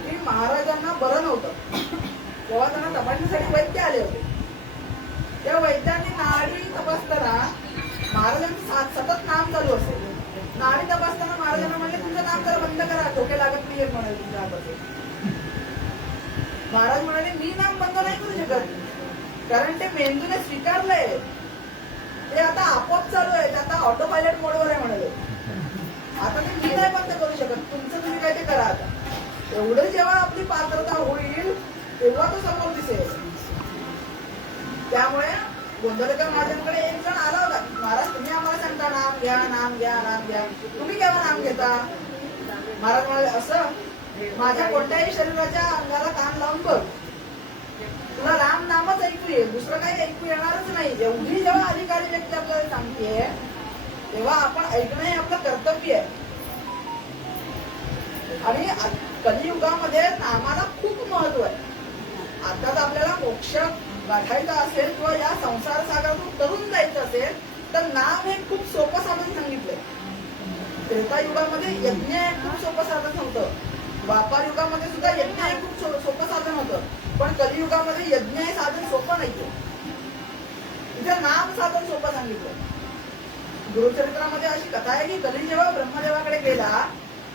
की महाराजांना बरं नव्हतं तेव्हा त्यांना तपासणीसाठी वैद्य आले होते. त्या वैद्यांनी नाडी तपासताना महाराजांचं सतत नाम चालू असेल. नाडी तपासताना महाराजांना म्हणले तुमचं नाम जरा बंद करा, डोके लागत नाहीये म्हणाले तुमच्या हाताचे. महाराज म्हणाले मी नाम बंद नाही करू शकत, कारण ते मेंदूने स्वीकारलंय, ते आता आपोआप चालू आहे, ते आता ऑटो पायलट मोडवर आहे म्हणाले. आता ते मी नाही बंद करू शकत, तुमचं तुम्ही काय ते करा. आता एवढं जेव्हा आपली पात्रता होईल तेव्हा तो समोर दिसेल. त्यामुळे गोंधळेकर महाराजांकडे एक जण आला होता. महाराज तुम्ही आम्हाला सांगता नाम घ्या, नाम घ्या, नाम घ्या, तुम्ही केव्हा नाम घेता? महाराज म्हणाले असं, माझ्या कोणत्याही शरीराच्या अंगाला कान लावून बघ, तुला राम नामच ऐकू येईल, दुसरं काही ऐकू येणारच नाही. एवढी जेव्हा अधिकारी व्यक्ती आपल्याला सांगते तेव्हा आपण ऐकणं हे आपलं कर्तव्य आहे. आणि कलियुगामध्ये नामाला खूप महत्व आहे. आता तर आपल्याला मोक्ष गाठायचा असेल किंवा या संसार सागरातून तरुण जायचं असेल तर नाम हे खूप सोपं साधन सांगितलंय. त्रेतायुगामध्ये यज्ञ हे खूप सोपं साधन होतं. व्यापार युगामध्ये सुद्धा यज्ञ हे खूप सोपं साधन होतं. पण कलियुगामध्ये यज्ञ हे साधन सोपं नाहीये. तिथे नाम साधन सोपं सांगितलं. गुरुचरित्रामध्ये अशी कथा आहे की कली जेव्हा ब्रह्मदेवाकडे गेला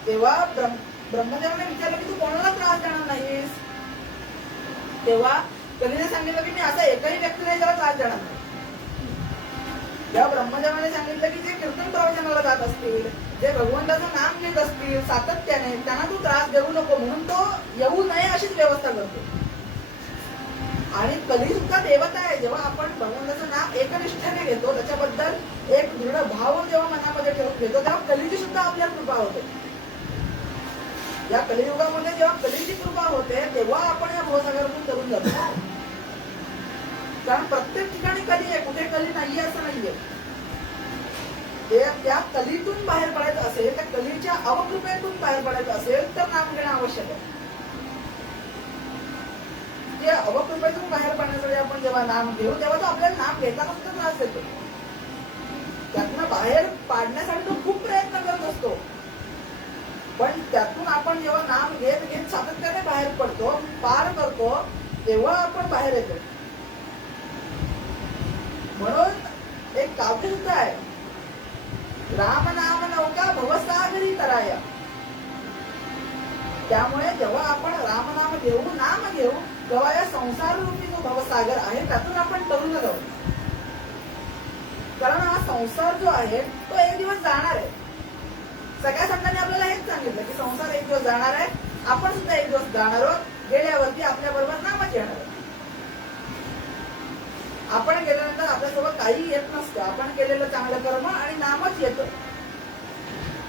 तेव्हा ब्रह्मदेवाने विचारलं की तू कोणाला त्रास देणार नाहीस. तेव्हा कलीने सांगितलं की मी असा एकही व्यक्तीला त्याला त्रास देणार नाही. तेव्हा ब्रह्मदेवाने सांगितलं की जे कीर्तन प्रवचनाला जात असतील, जे भगवंताचं नाम घेत असतील सातत्याने, त्यांना तू त्रास देऊ नको, म्हणून तो येऊ नये अशीच व्यवस्था करतो. आणि कली सुद्धा देवता आहे. जेव्हा आपण भगवंताचं नाम एकनिष्ठेने घेतो, त्याच्याबद्दल एक दृढ भाव जेव्हा मनामध्ये ठेवून घेतो, तेव्हा कलीची सुद्धा आपल्याला कृपा होते. या कलियुगामध्ये जेव्हा कलीची कृपा होते तेव्हा आपण या भवसागरातून तरुण जातो. कारण प्रत्येक ठिकाणी कली आहे, कुठे कली नाहीये असं नाहीये. त्या कलीतून बाहेर पडायचं असेल, त्या कलीच्या अवकृपेतून बाहेर पडायचं असेल तर नाम घेणं आवश्यक आहे. जे अवकृपेतून बाहेर पडण्यासाठी आपण जेव्हा नाम घेऊ तेव्हा तो आपल्याला नाम घेताना सुद्धा त्रास देतो. त्यातनं बाहेर पाडण्यासाठी तो खूप प्रयत्न करत असतो. पण त्यातून आपण जेव्हा नाम घेत घेत सातत्याने बाहेर पडतो, पार करतो, तेव्हा आपण बाहेर येतो. म्हणून एक काव्य सुद्धा आहे, राम नाम नौका भवसागरी तराया. त्यामुळे जेव्हा आपण रामनाम घेऊ, नाम घेऊ, तेव्हा या संसार रूपी जो भवसागर आहे त्यातून आपण तरुण जाऊ. कारण हा संसार जो आहे तो एक दिवस जाणार आहे. सगळ्या संतांनी आपल्याला हेच सांगितलं की संसार एक दिवस जाणार आहे, आपण सुद्धा एक दिवस जाणार आहोत. गेल्यावरती आपल्या बरोबर नामच येणार आहे. आपण गेल्यानंतर आपल्यासोबत काही येत नसतं. आपण केलेलं चांगलं कर्म आणि नामच येतं.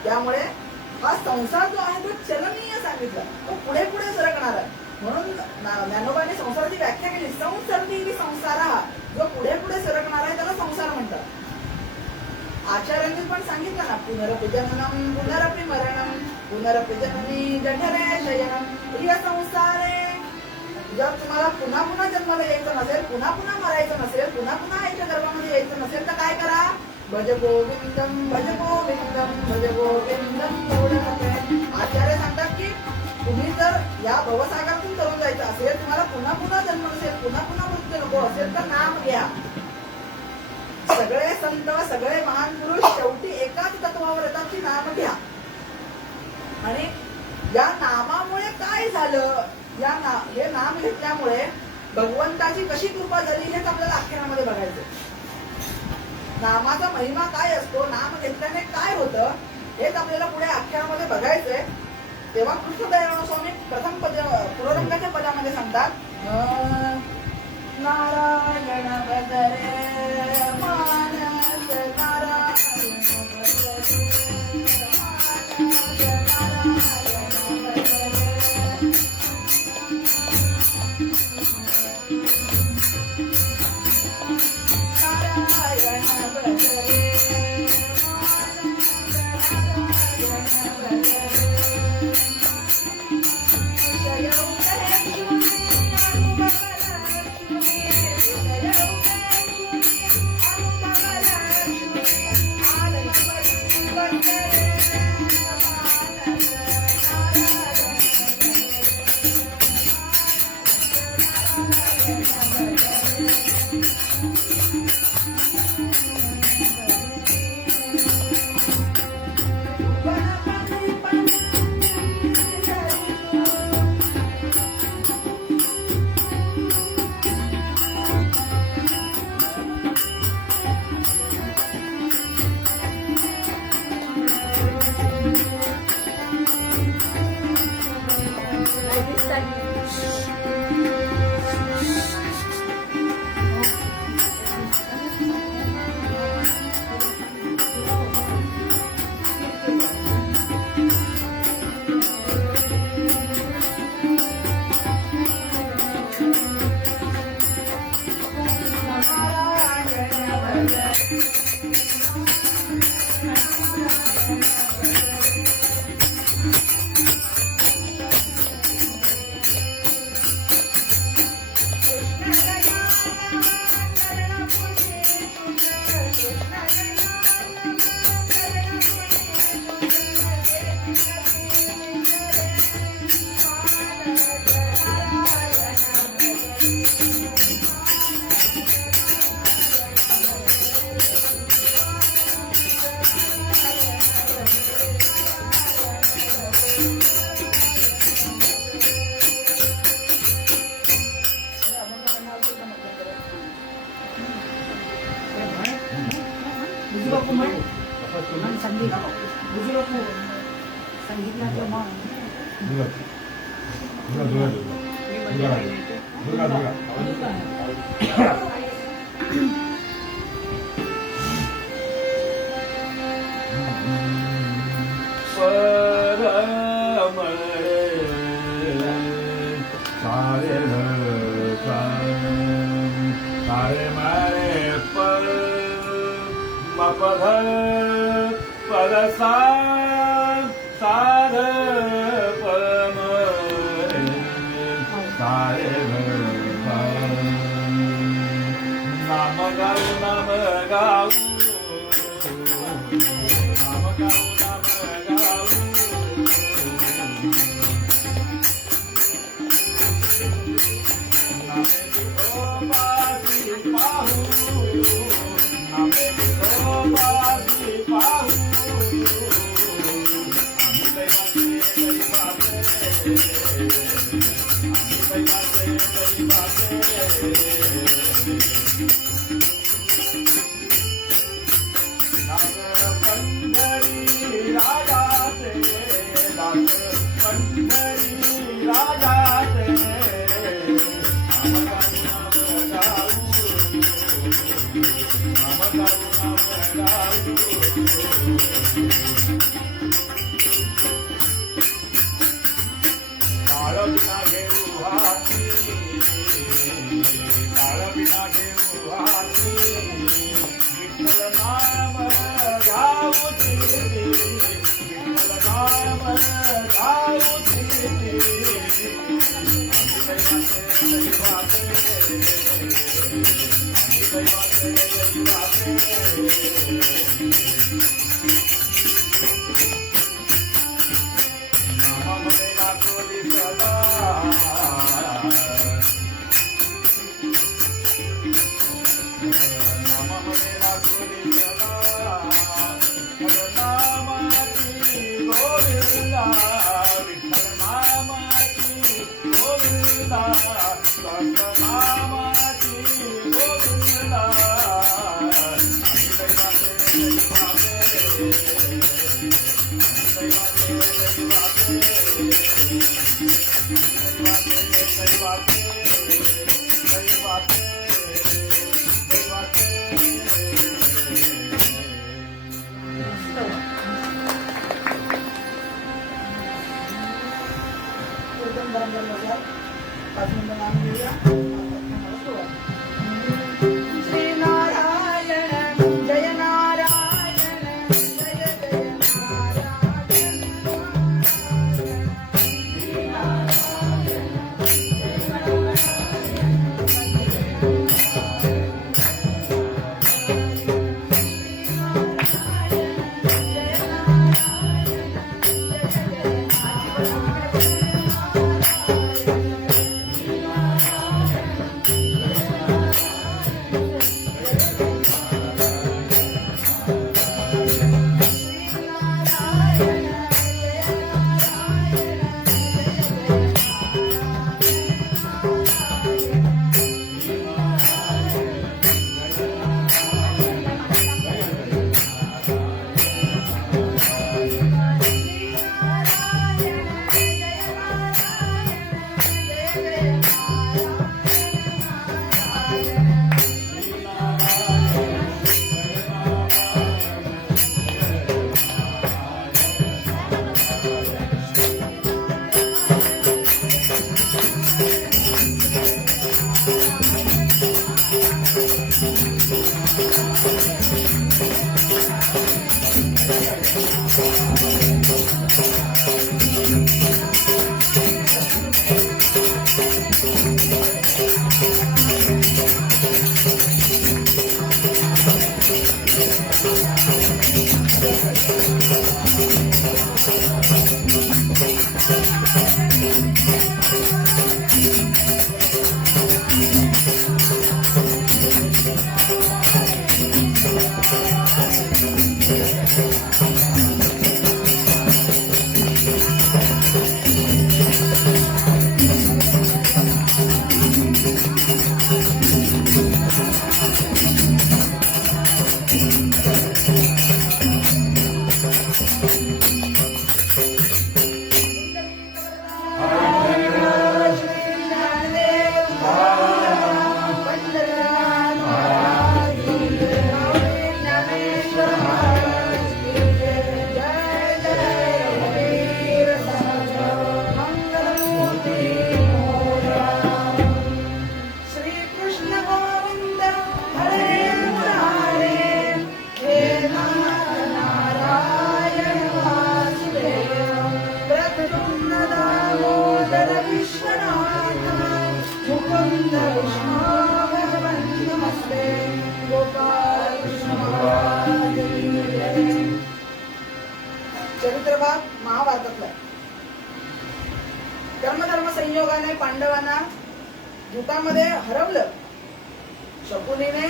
त्यामुळे हा संसार जो आहे तो चलनीय सांगितला, तो पुढे पुढे सरकणार आहे. म्हणून ज्ञानोबाने संसाराची व्याख्या केली, संसर्गी संसार हा जो पुढे पुढे सरकणार आहे त्याला संसार म्हणतात. आचार्यांनी पण सांगितलं ना, पुनरपि जननम पुनरपि मरणम पुनरपि जननी जठरे शयनम प्रिय संसारे. जर तुम्हाला पुन्हा पुन्हा जन्माला यायचं नसेल, पुन्हा पुन्हा मरायचं नसेल, पुन्हा पुन्हा आईच्या गर्भामध्ये यायचं नसेल तर काय करा, भज गोविंदम भज गोविंदम भज गोविंदम. आचार्य सांगतात की तुम्ही जर या भवसागरातून तरुण जायचं असेल, तुम्हाला पुन्हा पुन्हा जन्म नसेल, पुन्हा पुन्हा मृत्यू नको असेल तर नाम घ्या. सगळे संत, सगळे महान पुरुष शेवटी एकाच तत्वावर येतात की नाम घ्या. आणि या नामामुळे काय झालं, हे नाम घेतल्यामुळे भगवंताची कशी कृपा झाली हेच आपल्याला आख्यानामध्ये बघायचं. नामाचा महिमा काय असतो, नाम घेतल्याने काय होतं हेच आपल्याला पुढे आख्यानामध्ये बघायचंय. तेव्हा कृष्णदयाळ स्वामी प्रथम पुरोरंगाच्या पदामध्ये सांगतात, नारायण बदरे मानस नारायण सारे पंढरी राजाचे दास पंढरी राजाचे काळ बिना घेऊ हाती काळ बिना घेऊ हाती विठ्ठल नाम गाऊची विठ्ठल नाम गाऊची नामामध्ये दाखवली सदा नामामध्ये दाखवली सदा नामाची गोविंदा विठ्ठल नामाची गोविंदा नामाची गोविंदा एकदम बरोबर बघा. 5 मिनिटं नाम घेऊया. श्री नारायण जय नारायण जय जय नारायण श्री नारायण जय चरित्रभाग महाभारतातला. कर्मधर्म संयोगाने पांडवांना युद्धामध्ये हरवलं. शकुनीने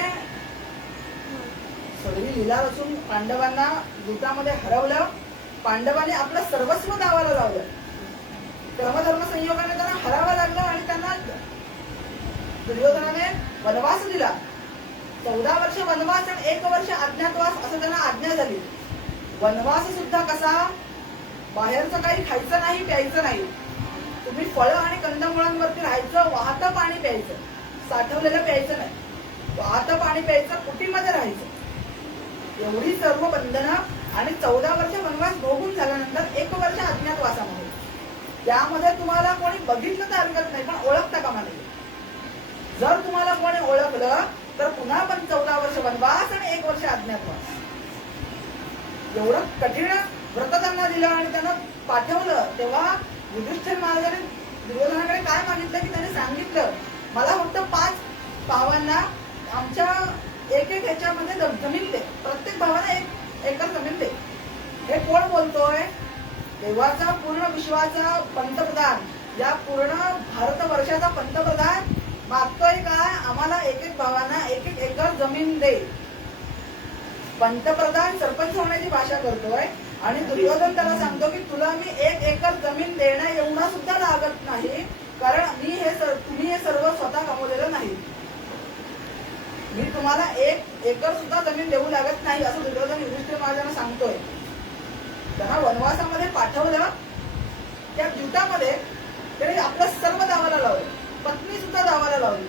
सगळी लीला रचून पांडवांना युद्धामध्ये हरवलं. पांडवांनी आपलं सर्वस्व दावाला लावलं. कर्मधर्म संयोगाने त्यांना दुर्योधनाने वनवास दिला. 14 वर्ष वनवास आणि 1 वर्ष अज्ञातवास असं त्यांना आज्ञा झाली. वनवास सुद्धा कसा, बाहेरचं काही खायचं नाही, प्यायचं नाही. तुम्ही फळं आणि कंदमुळांवरती राहायचं, वाहतं पाणी प्यायचं, साठवलेलं प्यायचं नाही, वाहतं पाणी प्यायचं, कुटीमध्ये राहायचं. एवढी सर्व बंधनं आणि 14 वर्ष वनवास भोगून झाल्यानंतर 1 वर्ष अज्ञातवासामध्ये. त्यामध्ये तुम्हाला कोणी बघितलं तर हरकत नाही, पण ओळखता कामा नये. जर तुम्हाला कोणी ओळखलं तर पुन्हा पण 14 वर्ष वनवास आणि 1 वर्ष अज्ञातवास. एवढं कठीण व्रत त्यांना दिलं आणि त्यांना पाठवलं. तेव्हा युधिष्ठिर महाराजांनी दुर्योधनाकडे काय मागितलं की त्याने सांगितलं, मला फक्त 5 भावांना आमच्या एक ह्याच्यामध्ये जमीन दे, प्रत्येक भावाला 1 एकर जमीन दे. हे कोण बोलतोय? देवाचा पूर्ण विश्वाचा पंतप्रधान, या पूर्ण भारतवर्षाचा पंतप्रधान मागतोय काय, आम्हाला 1 भावांना 1 एकर जमीन दे. पंतप्रधान सरपंच होण्याची भाषा करतोय आणि दुर्योधन त्याला सांगतो की तुला मी 1 एकर जमीन देणं एवढा सुद्धा लागत नाही, कारण तुम्ही हे सर्व स्वतः कमवलेलं नाही. मी तुम्हाला 1 एकर सुद्धा जमीन देऊ लागत नाही असं दुर्योधन युधिष्ठिर महाराजांना सांगतोय. त्यांना वनवासामध्ये पाठवलं. त्या युद्धामध्ये त्याने आपलं सर्व दावाला लावलं, पत्नी सुद्धा दावाला लावली.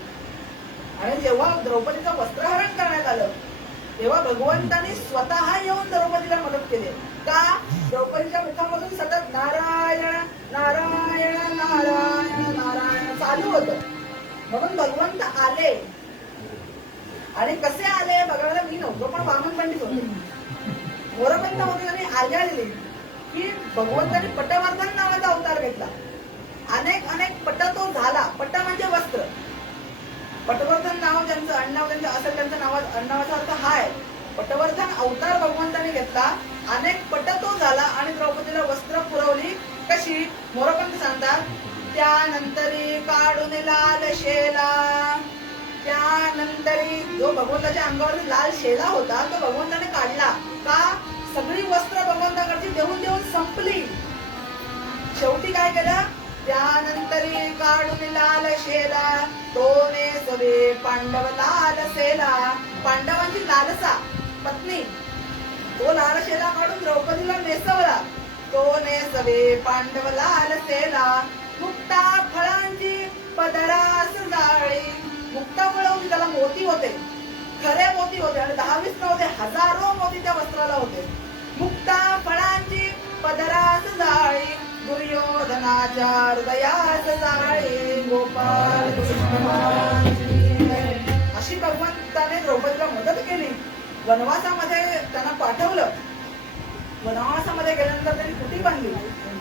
आणि जेव्हा द्रौपदीचं वस्त्रहरण करण्यात आलं तेव्हा भगवंतांनी स्वतः येऊन द्रौपदीला मदत केली. का? द्रौपदीच्या मुखामधून सतत नारायण नारायण नारायण नारायण चालू होतं. म्हणून भगवंत आले. आणि कसे आले बघायला मी नव्हतो, पण वामन पंडित होते, मोरपंत होते. त्यांनी आज्ञा दिली की भगवंतांनी पटवर्धन नावाचा अवतार घेतला. अनेक पट तो झाला. पट म्हणजे वस्त्र. पटवर्धन नाव ज्यांचं अण्णाव त्यांचं असेल, त्यांच्या नावाचा अर्थ हा आहे. पटवर्धन अवतार भगवंताने घेतला, अनेक पट तो झाला आणि द्रौपदीला वस्त्र पुरवली. कशी? मोरपंत सांगतात, त्यानंतरी काढून लाल शेला. त्यानंतरी जो भगवंताच्या अंगावर लाल शेला होता तो भगवंताने काढला. का? सगळी वस्त्र भगवंताकडची देऊन देऊन संपली. शेवटी काय केलं? त्यानंतरी काढून लाल शेला, तो नेसवे पांडव लाल सेला. पांडवांची लालसा पत्नी, तो लाल शेला काढून द्रौपदीला नेसवला. तो नेसवे पांडव लाल सेला, मुक्ता फळांची पदरास जाळी. मुक्ता फळ होती, त्याला मोती होते, खरे मोती होते आणि 10-20 नव्हते, हजारो मोती त्या वस्त्राला होते. मुक्ता फळांची पदरास जाळी, दुर्योधनाच्या हृदयास जाळी. गोपाल अशी भगवंताने द्रौपदीला मदत केली. वनवासामध्ये त्यांना पाठवलं. वनवासामध्ये गेल्यानंतर त्यांनी कुटी बांधली.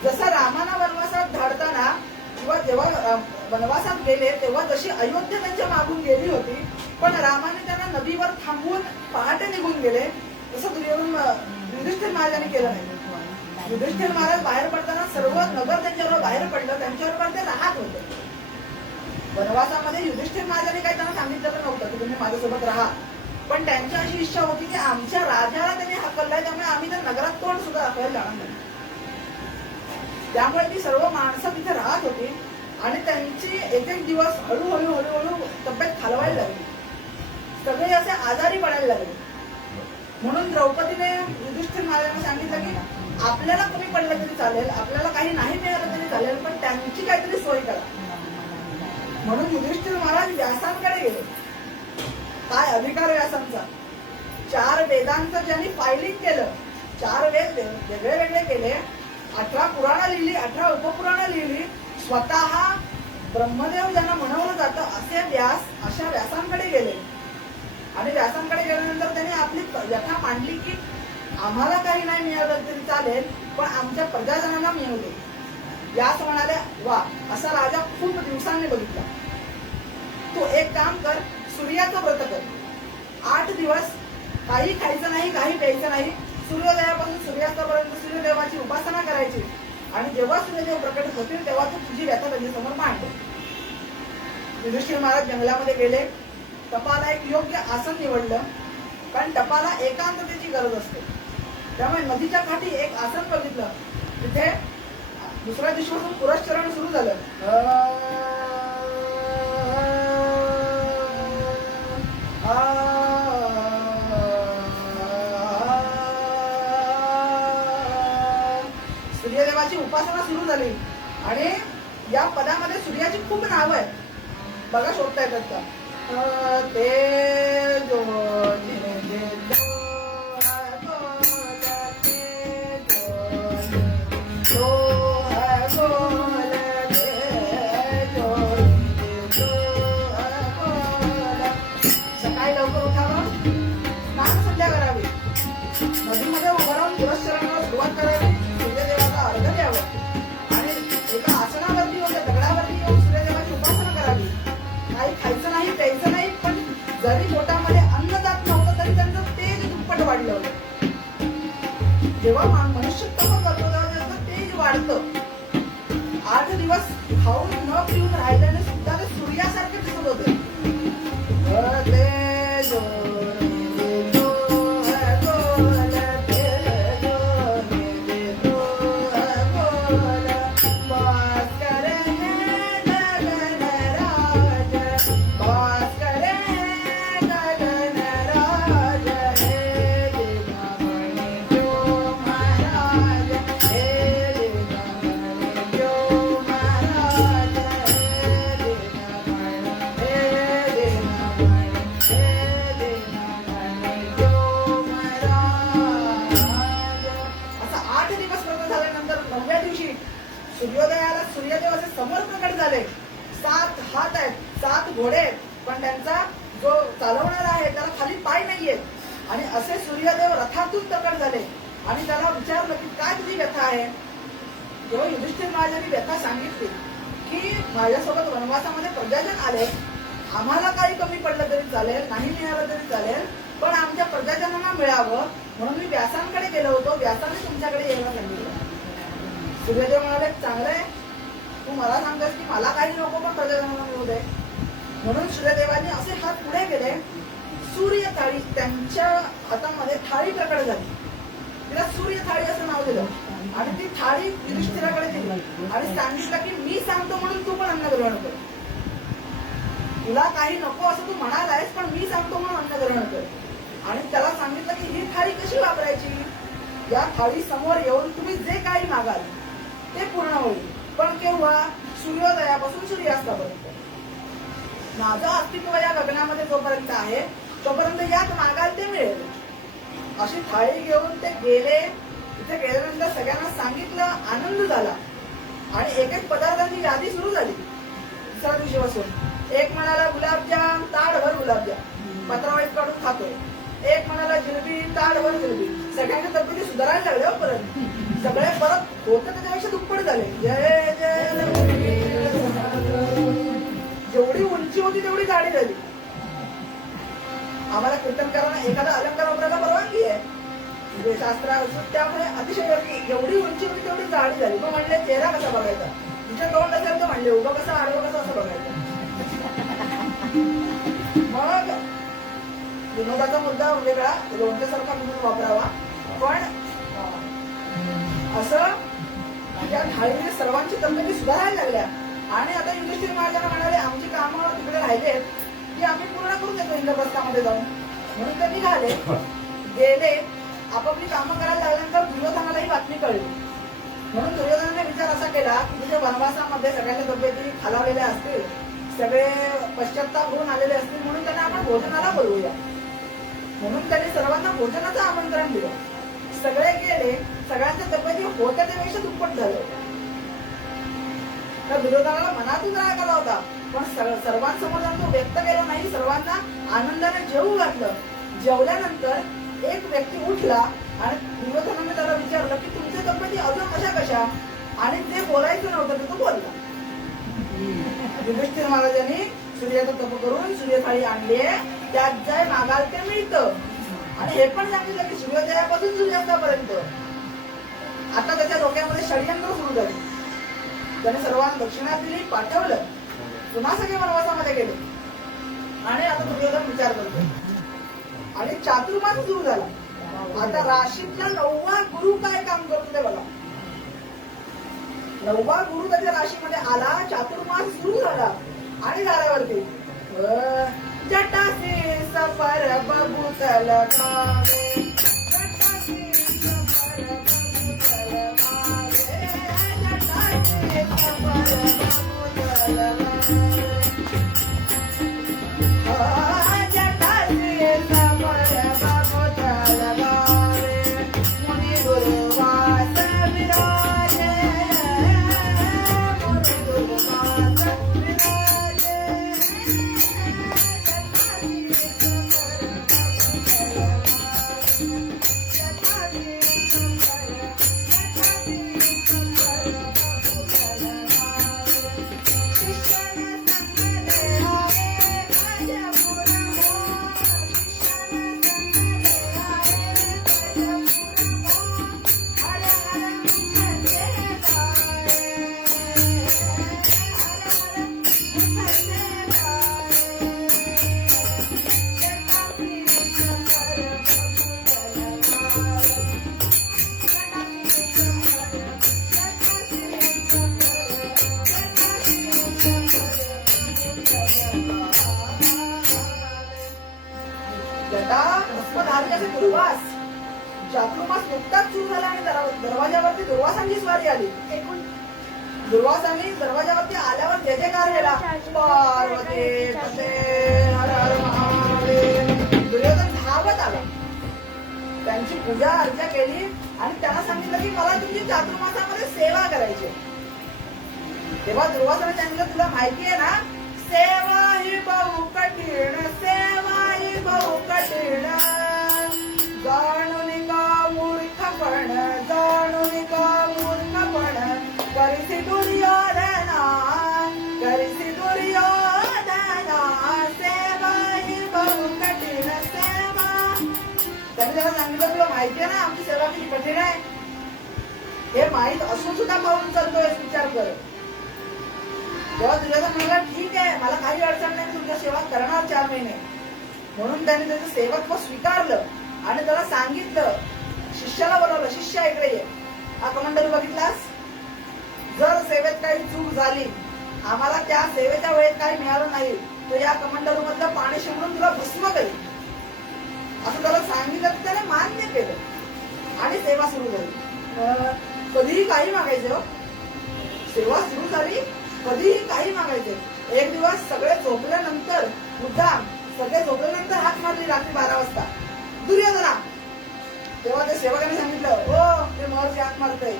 जसं रामाना वनवासात धाडताना किंवा जेव्हा वनवासात गेले तेव्हा जशी अयोध्या त्यांच्या मागून गेली होती, पण रामाने त्यांना नदीवर थांबवून पहाटे निघून गेले, तसं युधिष्ठिर महाराजांनी केलं नाही. युधिष्ठिर महाराज बाहेर पडताना सर्व नगर त्यांच्यावर बाहेर पडलं, त्यांच्यावर ते राहत होते. वनवासामध्ये युधिष्ठिर महाराजांनी काही त्यांना सांगितलं नव्हतं की तुम्ही माझ्यासोबत राहा, पण त्यांची अशी इच्छा होती की आमच्या राजाला त्यांनी हकललाय, त्यामुळे आम्ही त्या नगरात तोंड सुद्धा दाखवायला जाणार नाही. त्यामुळे ती सर्व माणसं तिथे राहत होती आणि त्यांची एक दिवस हळूहळू तब्येत खालवायला लागली. सगळे असे आजारी पडायला लागले. म्हणून द्रौपदीने युधिष्ठिर महाराजांना सांगितलं की आपल्याला कमी पडलं तरी चालेल, आपल्याला काही नाही मिळालं तरी चालेल, पण त्यांची काहीतरी सोय करा. म्हणून युधिष्ठिर महाराज व्यासांकडे गेले. काय अधिकार व्यासांचा? 4 वेदांचं ज्यांनी फायलिंग केलं, 4 वेद वेगळे वेगळे केले, 18 पुराणं लिहिली, 18 उपपुराणं लिहिली, स्वतः ब्रह्मदेव ज्यांना म्हणवलं जातं असे व्यास, अशा व्यासांकडे गेले. आणि व्यासांकडे गेल्यानंतर त्यांनी आपली व्यथा मांडली की आम्हाला काही नाही मिळालं तरी चालेल, पण आमच्या प्रजाजनांना मिळू दे. व्यास म्हणाले, वा, असा राजा खूप दिवसांनी बघितला. तू एक काम कर, सूर्याचं व्रत कर. 8 दिवस काही खायचं नाही, काही प्यायचं नाही. सूर्योदयापासून सूर्यास्तापर्यंत सूर्यदेवाची उपासना करायची आणि जेव्हा सूर्यदेव प्रकट होतील तेव्हा तू तुझी व्यथा त्यांच्यासमोर मांड. युधिष्ठिर महाराज जंगलामध्ये गेले. तपाला एक योग्य आसन निवडलं, कारण तपाला एकांततेची गरज असते. त्यामुळे नदीच्या काठी एक आसन बघितलं. तिथे दुसऱ्या दिवशीपासून पुरस्चरण सुरू झालं. झाली. आणि या पदामध्ये सूर्याची खूप नावं आहेत बघा, शोधता येतात का? ते जो सकाळी लवकर उठावं, स्नान संध्या करावी, नदीमध्ये उभं राहून पुरस्कारांना सुरुवात करावी, सूर्यदेवाला अर्घ द्यावं आणि एका आसनावरती होत्या दगडावरती येऊन सूर्यदेवाची उपासना करावी. काही खायचं नाही, प्यायचं नाही, पण जरी पोटामध्ये अन्न जात नव्हतं तरी त्यांचं तेज दुप्पट वाढलं होतं. जेव्हा मनुष्य तप करतो तेव्हा त्याचं तेज वाढतं. 8 दिवस खाऊन न पिऊन राहिल्याने सुद्धा ते सूर्यासारखे दिसत होते. सूर्योदयाला सूर्यदेवाचे समोर प्रकट झाले. 7 हात आहेत, 7 घोडे आहेत, पण त्यांचा जो चालवणारा आहे त्याला खाली पाय नाहीयेत. आणि असे सूर्यदेव रथातून प्रकट झाले आणि त्याला विचारलं की काय तुझी व्यथा आहे. जेव्हा युधिष्ठिर महाराजांनी व्यथा सांगितली की माझ्यासोबत वनवासामध्ये प्रजाजन आले, आम्हाला काही कमी पडलं तरी चालेल, नाही मिळालं तरी चालेल, पण आमच्या प्रजाजनांना मिळावं म्हणून मी व्यासांकडे गेलो होतो, व्यासाने तुमच्याकडे यायला सांगितलं. सूर्यदेव म्हणाले चांगलंय, तू मला सांगतोस की मला काही नको पण प्रजाजनांना मिळू दे. म्हणून सूर्यदेवांनी असे हात पुढे गेले, सूर्य थाळी त्यांच्या हातामध्ये थाळी प्रकट झाली. तिला सूर्य थाळी असं नाव दिलं आणि ती थाळी युधिष्ठिराकडे दिली आणि सांगितलं की मी सांगतो म्हणून तू पण अन्न ग्रहण कर. तुला काही नको असं तू म्हणालायस, पण मी सांगतो म्हणून अन्न ग्रहण कर. आणि त्याला सांगितलं की ही थाळी कशी वापरायची. या थाळी समोर येऊन तुम्ही जे काही मागाल ते पूर्ण होईल, पण केव्हा? सूर्योदयापासून सूर्यास्तापर्यंत. माझं अस्तित्व या गगनामध्ये जोपर्यंत आहे तोपर्यंत यात मागाल ते मिळेल. अशी थाळी घेऊन ते गेले. तिथे गेल्यानंतर सगळ्यांना सांगितलं, आनंद झाला आणि एक एक पदार्थांची यादी सुरू झाली. दुसऱ्या दिवशीपासून एक म्हणाला गुलाबजाम, ताडभर गुलाबजाम, पत्रावळीत काढून खातोय. एक म्हणाला जिलेबी, ताडभर जिलेबी. सगळ्यांच्या तब्येती सुधारायला लागल्या परत. सगळे परत होतं त्याच्यापेक्षा दुप्पट झाले. जय जय. जेवढी उंची होती तेवढी जाडी झाली. आम्हाला कीर्तनकारांना एखादा अलंकार वापरायला परवानगी आहे शास्त्र, त्यामुळे अतिशय एवढी उंची होती तेवढी जाडी झाली. मग म्हणले चेहरा कसा बघायचा, तिचे तोंड असेल तर म्हणले उभं कसं आडवं कसं असं बघायचं. मग विनोदाचा मुद्दा वेगळा, लोणच्यासारखा विनोद वापरावा, पण असं त्या थाळीने सर्वांची तब्येती सुधारायला लागल्या. आणि आता युधिष्ठिर महाराजांना म्हणाले आमची कामं तिकडे राहिले की आम्ही पूर्ण करून देतो इंद्रप्रस्थामध्ये जाऊन. म्हणून ते निघाले, गेले, आपापली कामं करायला लागल्यानंतर दुर्योधनालाही बातमी कळली. म्हणून दुर्योधनाने विचार असा केला की तुझ्या वनवासामध्ये सगळ्यांच्या तब्येती खालावलेल्या असतील, सगळे पश्चात्ताप होऊन आलेले असतील, म्हणून त्यांना आपण भोजनाला बोलवूया. म्हणून त्यांनी सर्वांना भोजनाचं आमंत्रण दिलं. सगळे गेले, सगळ्यांच्या तब्येती होत्या त्यापेक्षा दुप्पट झालं. तर दुर्योधनाला मनातून राग आला होता, पण सर्वांसमोर तो व्यक्त केला नाही. सर्वांना आनंदाने जेवू घातलं. जेवल्यानंतर एक व्यक्ती उठला आणि दुर्योधनाने त्याला विचारलं की तुमच्या तब्येती अजून कशा कशा. आणि जे बोलायचं नव्हतं ते तो बोलला. युधिष्ठिर महाराजांनी सूर्याचं तप करून सूर्यथाळी आणली, त्यात जय मागाल ते मिळतं. आणि हे पण सांगितलं की सूर्योदयापासून सूर्यास्तापर्यंत. आता त्याच्या डोक्यामध्ये षडयंत्र सुरू झाले. त्याने सर्वांना दक्षिणा दिली, पाठवलं, पुन्हा सगळे वनवासामध्ये गेले. आणि आता दुर्योधन विचार करतो आणि चातुर्मास सुरू झाला. आता राशीतला 9वा गुरु काय काम करतो ते बघा. 9वा गुरु त्याच्या राशीमध्ये आला, चातुर्मास सुरू झाला आणि झाल्यावरती जटासी सफर बघुतल मागे, जटासी सफर बघुतल मागे, जटासी जटा अस्मधारी असे दुर्वास चातुर्मास नुकताच सुरू झाला आणि दरवाजावरती दुर्वासांची स्वारी आली. दुर्वासांनी दरवाजावरती आल्यावर जय जयकार केला. पार्वती पते हर हर महादेव. दुर्योधन धावत आला, त्यांची पूजा अर्चा केली आणि त्यांना सांगितलं की मला तुमची चातुर्मासामध्ये सेवा करायची. तेव्हा दुर्वासाने सांगितलं तुला माहिती आहे ना, सेवा ही बहु कठीण, सेवा ही बहु कठीण, जाणून का मूर्खपण, जाणून का मूर्खपण, करिसी दुर्योधना, करिसी दुर्योधना, सेवा ही बहु कठीण सेवा. त्यांनी त्याला सांगितलं तुला माहिती आहे ना आमची सेवा किती कठीण आहे. हे माहीत असून सुद्धा पाहून चालतोय, विचार कर. तेव्हा दुर्योधन म्हणाला ठीक आहे, मला काही अडचण नाही, तुमच्या सेवा करणार 4 महिने. म्हणून त्याने त्याचं सेवत्व स्वीकारलं आणि त्याला सांगितलं, शिष्याला बोलावलं, शिष्या इकडे ये. हा कमंडलू बघितलास, जर सेवेत काही चूक झाली, आम्हाला त्या सेवेच्या वेळेत काही मिळालं नाही, तर या कमंडलू मधलं पाणी शिवरून तुला भस्म करेल. असं त्याला सांगितलं तर त्याने मान्य केलं आणि सेवा सुरू झाली. कधीही काही मागायचं, सेवा सुरू झाली, कधीही काही मागायचे. एक दिवस सगळे झोपल्यानंतर, मुद्दाम सगळे झोपल्यानंतर हाक मारली रात्री 12 वाजता दुर्योधना. तेव्हा ते सेवकाने सांगितलं, हो ते महर्षी हाक मारतय,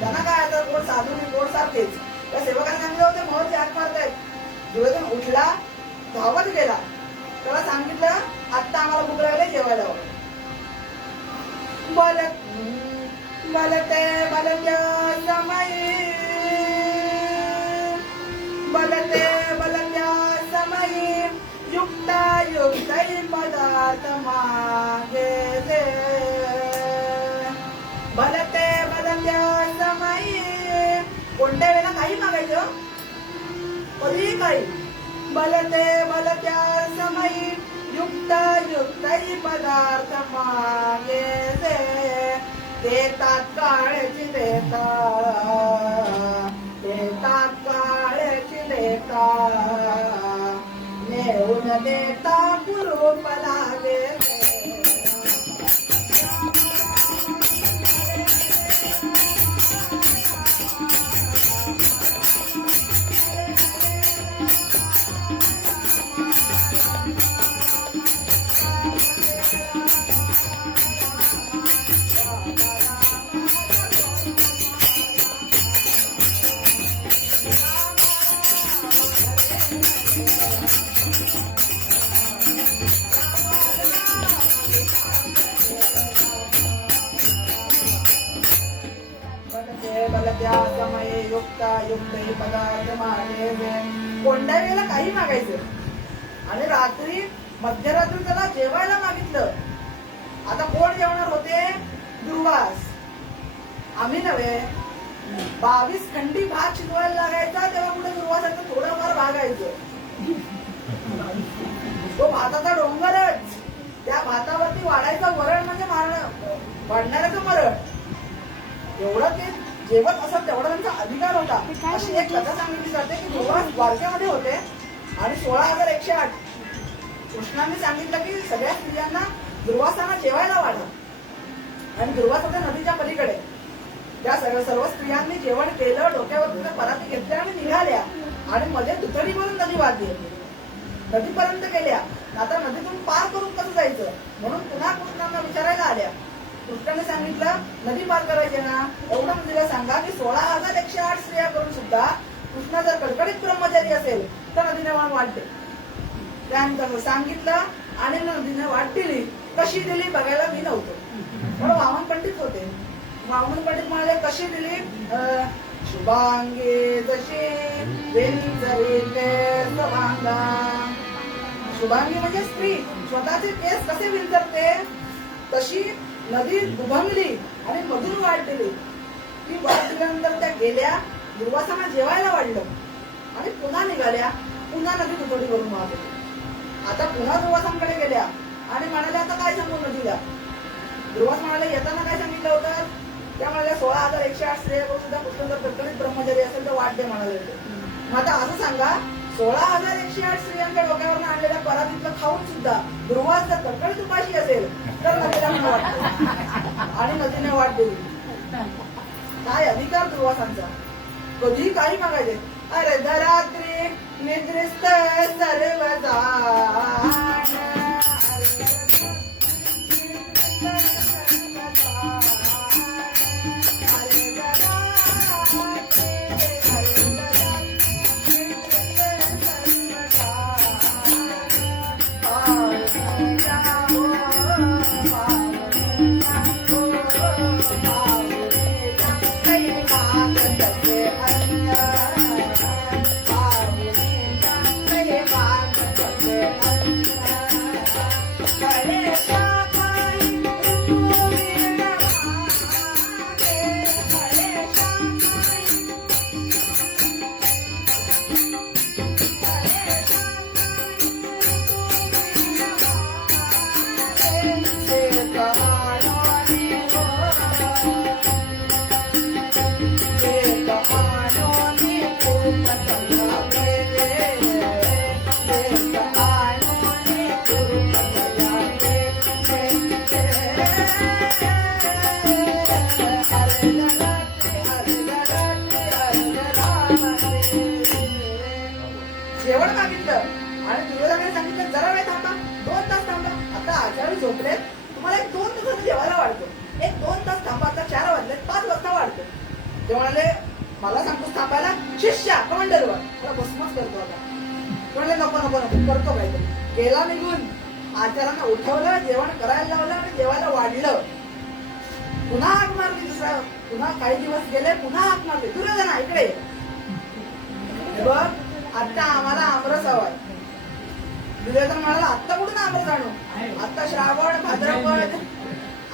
त्यांना काय आता कोण साधू नाही, कोण सारखेच. त्या सेवकाने सांगितलं होते महर्षी हाक मारतायत. दुर्योधन उठला, धावत गेला, त्याला सांगितलं आता आम्हाला भूक लागली, जेवायला हवं. बलते बलत्या समयी, बलते बलत्या समयी, युक्ता युक्तै पदार्थ मागेते. बलते बलत्या समयी, कोणत्या वेळेला काही मागायचं, कधीही काही. बलते बलत्या समयी, युक्ता युक्तै पदार्थ मागेते. देतात काळची देता, देतात काळची देता, नेऊन देता कुरूप लागे. बलत्या समये युक्ता युक्तै पदार्थ मागेते. कोणत्या वेळेला काही मागायचं आणि रात्री मध्यरात्री त्याला जेवायला मागितलं. आता कोण जेवणार होते, दुर्वास. आम्ही नव्हे. 22 खंडी भात शिजवायला लागायचा, तेव्हा कुठे दुर्वासाचं थोडंफार भागायचं. तो भाताचा डोंगरच, त्या भातावरती वाढायचं वरण म्हणजे वाढणाऱ्याचं मरण. एवढं ते जेवत असत, तेवढा त्यांचा अधिकार होता. अशी एक कथा सांगितली जाते की दुर्वास द्वारकेमध्ये होते आणि 16,108 कृष्णांनी सांगितलं की सगळ्या स्त्रियांना दुर्वासांना जेवायला वाढा. आणि दुर्वास होते नदीच्या पलीकडे. त्या सर्व स्त्रियांनी जेवण केलं, डोक्यावर पराती घेतल्या आणि निघाल्या आणि मध्ये दुथडी भरून नदी वाढली, नदीपर्यंत गेल्या. आता नदीतून पार करून कसं जायचं म्हणून पुन्हा कृष्णांना विचारायला आल्या. कृष्णाने सांगितलं नदी पार करायची ना, एवढं नदीला सांगा की 16,108 स्त्रिया करून सुद्धा कृष्ण जर कडकडीत ब्रह्मचारी असेल तर नदीने वाट दे. त्याने तसं सांगितलं आणि नदीने वाट दिली. कशी दिली बघायला मी नव्हतो, म्हणून वामन पंडित होते. वामन पंडित म्हणाले कशी दिली, शुभांगे जसे विंचरिले सभांगा. शुभांगी म्हणजे स्त्री स्वतःचे केस कसे विंचरते तशी नदी दुभंगली आणि मधून वाढलेली. ती वाढल्यानंतर त्या गेल्या, दुर्वासांना जेवायला वाढलं आणि पुन्हा निघाल्या. पुन्हा नदी दुथडी करून वाहत होती. आता पुन्हा दुर्वासांकडे गेल्या आणि म्हणाल्या आता काय सांगू नदीला. दुर्वास म्हणाले येताना काय सांगितलं होतं. त्या म्हणाल्या 16,108 स्त्रिया सुद्धा कुठलं जर कटकटीत ब्रह्मचारी असेल तर वाढते म्हणाले. मग आता असं सांगा 16,108 स्त्रियांच्या डोक्यावरून आणलेल्या परातीतलं खाऊन सुद्धा दुर्वास जर कटकटीत उपाशी असेल तर नदीला नाही वाटते आणि नदीने वाट दिली. काय अधिकार दुर्वासांचा. कधी काही मागायचे. अरे धरात्री निद्रिस्त सर्व जेवण मागितलं आणि दुर्योधनाने सांगितलं जरा वेळ थांबा, 2 तास थांबा. आता आचार्य झोपलेत, तुम्हाला 1-2 तासाने जेवायला वाढतो. 1-2 तास थांबा, आता 4 वाजले, 5 वाजता वाढतो. ते म्हणाले मला सांगतोस थांबायला. शिष्या कमांडरवर त्याला भस्मच करतो. आता म्हणले नको नको नको करतो काहीतरी. गेला निघून. आचार्यांना उठवलं, जेवण करायला लावलं आणि जेवायला वाढलं. पुन्हा हाक मारली. दुसरा पुन्हा काही दिवस गेले, पुन्हा हाक मारली. दुर्योधना इकडे बघ, आता आम्हाला आमरस हवाय. दुर्योधन म्हणाला आत्ता कुठून आमरस आणू. आता श्रावण भाद्रपद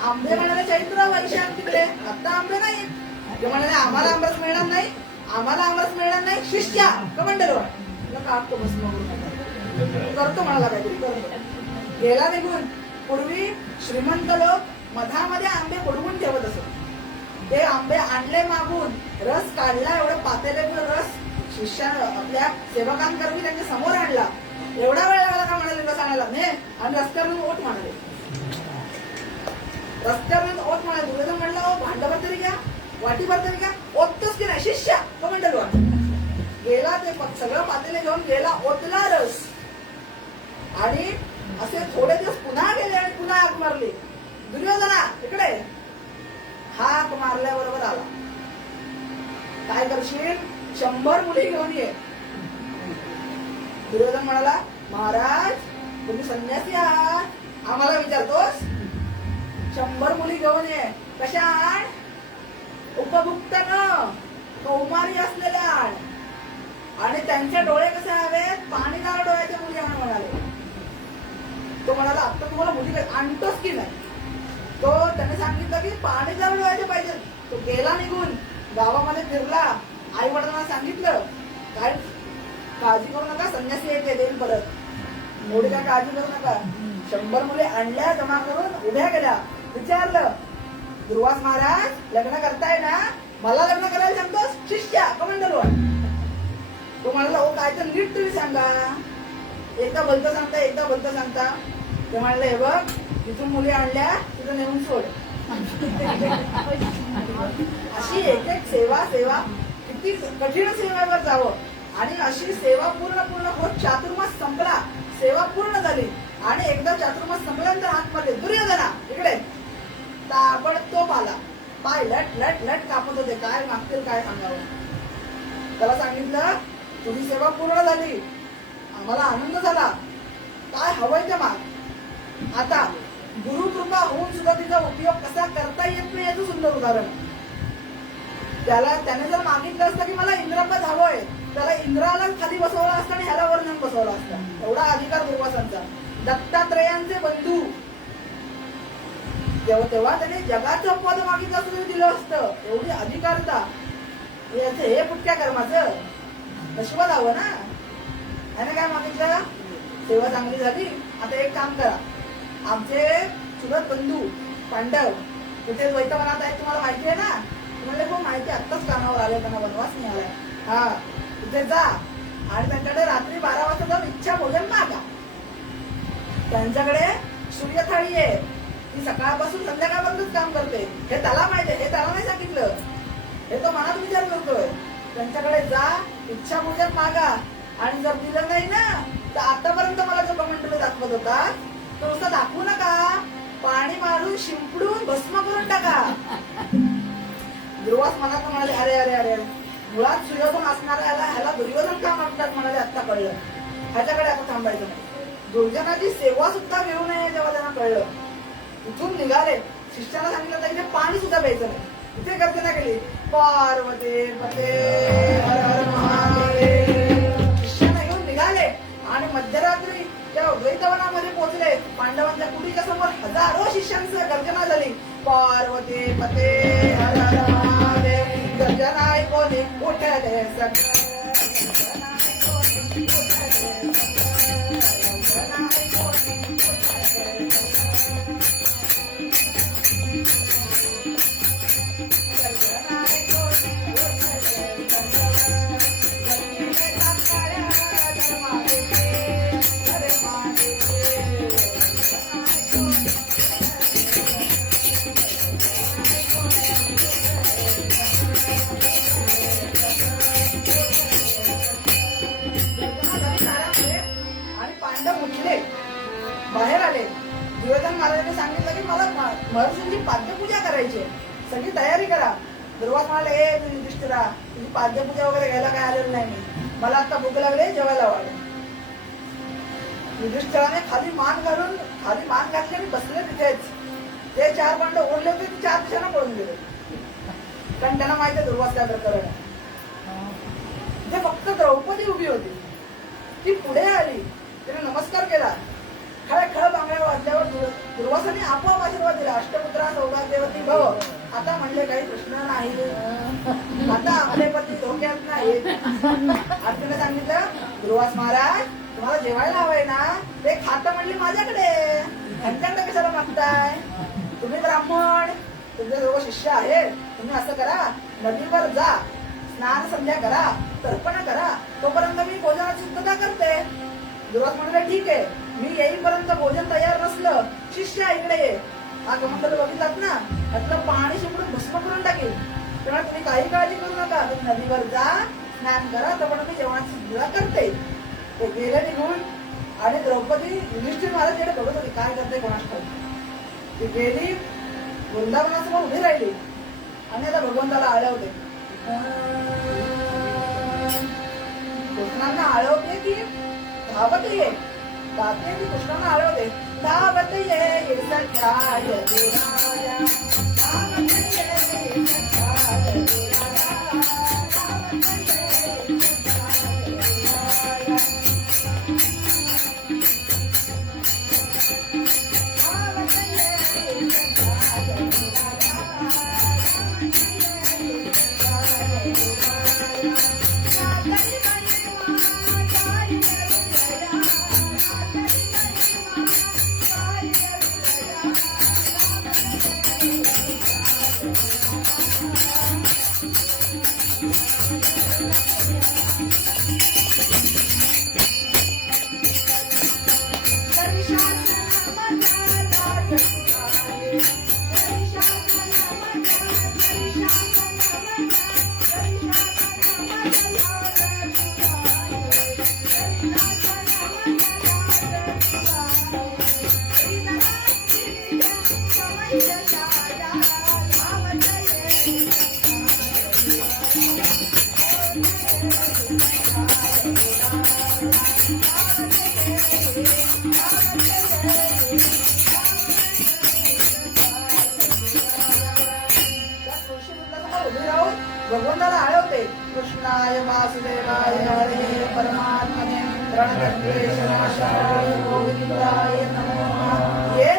आंबे म्हणाले चैत्र वैशाख तिकडे. आता आंबे नाही. ते म्हणाले आम्हाला आमरस मिळणार नाही, आम्हाला आमरस मिळणार नाही. शिष्या कमांडरवर कापतो भस्म करतो म्हणाला काहीतरी करतो. गेला निघून. पूर्वी श्रीमंत लोक मधामध्ये आंबे बुडवून ठेवत असत. ते आंबे आणले मागून, रस काढला, एवढं पातेलेभर रस शिष्या आपल्या सेवकांकरवी त्यांच्या समोर आणला. एवढा वेळ लागला का म्हणाले रस आणायला ने आणि रस्त्यावरून ओठ म्हणाले. रस्त्यावरून ओठ म्हणाले. दुर्योधन म्हणलं भांडभर तरी घ्या, वाटीभर तरी घ्या. ओततोच की नाही शिष्या कमांडरवर. गेला ते सगळं पातेले घेऊन गेला, ओतला रस. आणि असे थोडे दिवस पुन्हा गेले आणि पुन्हा हाक मारली. दुर्योधना इकडे. हाक मारल्याबरोबर आला. काय करशील. 100 मुली घेऊन ये. दुर्योधन म्हणाला महाराज तुम्ही संन्यासी आहात, आम्हाला विचारतोस. 100 मुली घेऊन ये. कशा आण. उपभुक्त न कौमारी असलेल्या आण. आणि त्यांचे डोळे कसे हवेत, पाणीदार डोळ्याच्या मुली आण म्हणाले. तो म्हणाला आता तुम्हाला मुली आणतोस की नाही. तो त्याने सांगितलं की पाणीदार डोळ्याचे पाहिजे. तो गेला निघून, गावामध्ये फिरला. आई वडिलांना सांगितलं काय काळजी करू नका, संन्यासी येते देईल परत, एवढी काय काळजी करू नका. 100 मुली आणल्या, जमा करून उभ्या केल्या. विचारलं दुर्वास महाराज लग्न करताय ना, मला लग्न करायला सांगतोस. शिष्या कमांडरवर. तो म्हणाला ओ काय तर नीट तुम्ही सांगा, एकदा भलतं सांगता एकदा भलतं सांगता. ते म्हणलं हे बघ तिथून मुली आणल्या, तिथं नेऊन सोड. अशी एक एक सेवा सेवा किती कठीण सेवेवर जावं. आणि अशी सेवा पूर्ण होत चातुर्मास संपला. सेवा पूर्ण झाली आणि एकदा चातुर्मास संपल्यानंतर हात मारले. दुर्योधना इकडे. ताबडतोब आला. पाय लट लट लट कापत होते. काय मागतील काय सांगावं. त्याला सांगितलं तुझी सेवा पूर्ण झाली, आम्हाला आनंद झाला, काय हवंय ते माग. आता गुरुकृपा होऊन सुद्धा तिचा उपयोग कसा करता येत नाही याचं सुंदर उदाहरण. त्याने जर मागितलं असतं की मला इंद्रपद हवंय, त्याला इंद्राला खाली बसवलं असतं आणि ह्याला वर नेऊन बसवलं असतं. एवढा अधिकार दुर्वासांचा. दत्तात्रयांचे बंधू तेव्हा त्याने जगाचं पद मागितलं असतं तरी दिलं असतं. एवढी अधिकारता. हे पुटक्या कर्माचं नशिबात हवं ना. ह्याने काय मागितलं? सेवा चांगली झाली. आता एक काम करा, आमचे चुलत बंधू पांडव कुठे द्वैतवनात आहेत तुम्हाला माहिती आहे ना? तुम्हाला खूप माहिती, आत्ताच कानावर आले, त्यांना वनवास नाही आलाय. हा, तिथे जा आणि त्यांच्याकडे रात्री 12 वाजता जाऊन इच्छा भोजन मागा. त्यांच्याकडे सूर्यथाळी आहे, ती सकाळपासून संध्याकाळपर्यंतच काम करते. हे त्याला माहिती आहे, हे त्याला नाही सांगितलं, हे तो मनात विचार करतोय. त्यांच्याकडे जा, इच्छा भोजन मागा आणि जर दिलं नाही ना तर आतापर्यंत मला जो कमेंटमध्ये दाखवत होता तो नुसतं दाखवू नका, पाणी मारून शिंपडून भस्म करून टाका. दुर्वास मनात म्हणाले, अरे अरे अरे मुळात सुयोधन असणारा ह्याला दुर्योधन का म्हणतात म्हणाले, आता कळलं. ह्याच्याकडे आता थांबायचं नाही. दुर्जनाची सेवा सुद्धा घेऊ नये तेव्हा त्यांना कळलं. इथून निघाले, शिष्याला सांगितलं तर इथे पाणी सुद्धा प्यायचं नाही. इथे गर्जना केली, पार्वती पते हर हर महादेव. शिष्याला घेऊन निघाले आणि मध्यरात्री त्या द्वैतवनामध्ये पोहोचले. पांडवांच्या कुटीच्या समोर हजारो शिष्यांचं गर्जना झाली, पार्वती पते हर हर महादेव. गर्जना ऐकून उठले सगळे. बाहेर आले. दुर्योधन महाराजांनी सांगितलं की मला महर्षींची पाद्यपूजा करायची, सगळी तयारी करा. दुर्वास म्हणाले, ए युधिष्ठिरा, तुझी पाद्यपूजा वगैरे घ्यायला काय आलेलं नाही मी, मला आता भूक लागले, जेवायला वाढले. युधिष्ठिराने खाली मान घातली आणि बसले तिथेच. ते 4 पांडव ओढले होते, ते 4 दिशांना पळून गेले, कारण त्यांना माहिती आहे दुर्वास काय प्रकरण आहे. तिथे फक्त द्रौपदी उभी होती. ती पुढे आली, तिने नमस्कार केला. खळ बांगड्या वाजल्यावर दुर्वासाने आपोआप आशीर्वाद दिला, अष्टपुत्रा सौभाग्यवती भव. आता म्हणले काही प्रश्न नाही, आता आपले पती धोक्यात नाही. अर्जुने सांगितलं, दुर्वास महाराज तुम्हाला जेवायला हवंय ना, ते खातं म्हणले माझ्याकडे, त्यांच्याकडे कशाला मागताय? तुम्ही ब्राह्मण, तुमचे सर्व शिष्य आहेत, तुम्ही असं करा, नदीवर जा, स्नान संध्या करा, तर्पण करा, तोपर्यंत मी भोजनाची सिद्धता करते. दुर्वास म्हणले, ठीक आहे, मी येईपर्यंत भोजन तयार नसलं, शिष्य इकडे ये. हा कमंडल बघितलात ना, त्यातलं पाणी शिंपडून भस्म करून टाकेल. तेव्हा तुम्ही काही काळजी करू नका, तुम्ही नदीवर जा, स्नान करा, तोपर्यंत मी जेवणाची सिद्धता करते. ते गेले निघून आणि द्रौपदी युधिष्ठिर महाराज येणे बघत होती, काय करते कोणास ठाऊक. ती गेली, वृंदावनासमोर उभी राहिली आणि आता भगवंताला आळवते. कृष्णांना आळवते की धावत ये, जाते की कृष्णांना आळवते. धावत ये सख्या यदुराया, धावत ये सख्या यदुराया, धावत ये सख्या यदुराया. वासुदेवाय हरे परमात्मने प्रणतक्लेशनाशाय गोविंदाय नमः. ये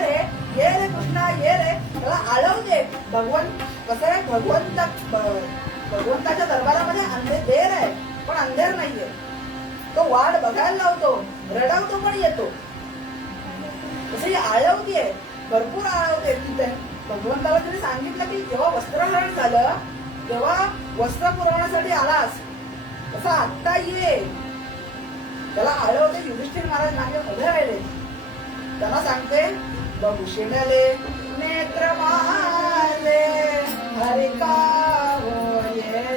रे कृष्णा ये रे, त्याला आळव दे. कसं आहे, भगवंताच्या दरबारामध्ये अंधेर आहे पण अंधेर नाहीये. तो वाट बघायला लावतो, रडवतो पण येतो. तसं ही आळवती आहे, भरपूर आळवते. तिथे भगवंताला तिने सांगितलं की जेव्हा वस्त्रहरण झालं तेव्हा वस्त्र पुरवण्यासाठी आलास, तसा आत्ता ये. त्याला आळवते. युधिष्ठिर महाराज मागे उभे राहिले. त्यांना सांगते बघू शिणले नेत्र माले हरि का होये.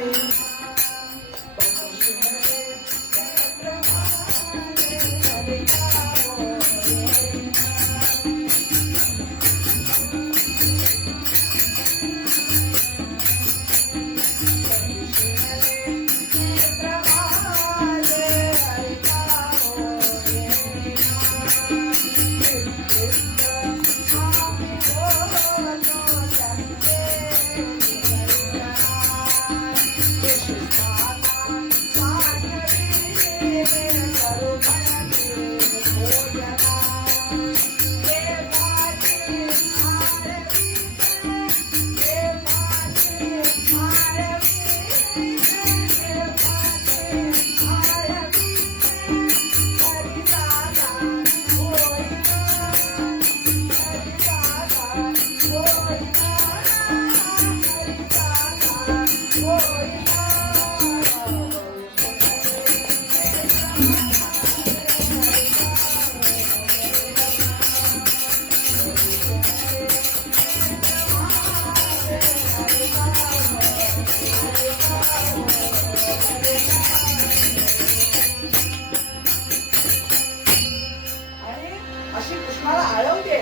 अशी कृष्णाला आळवते.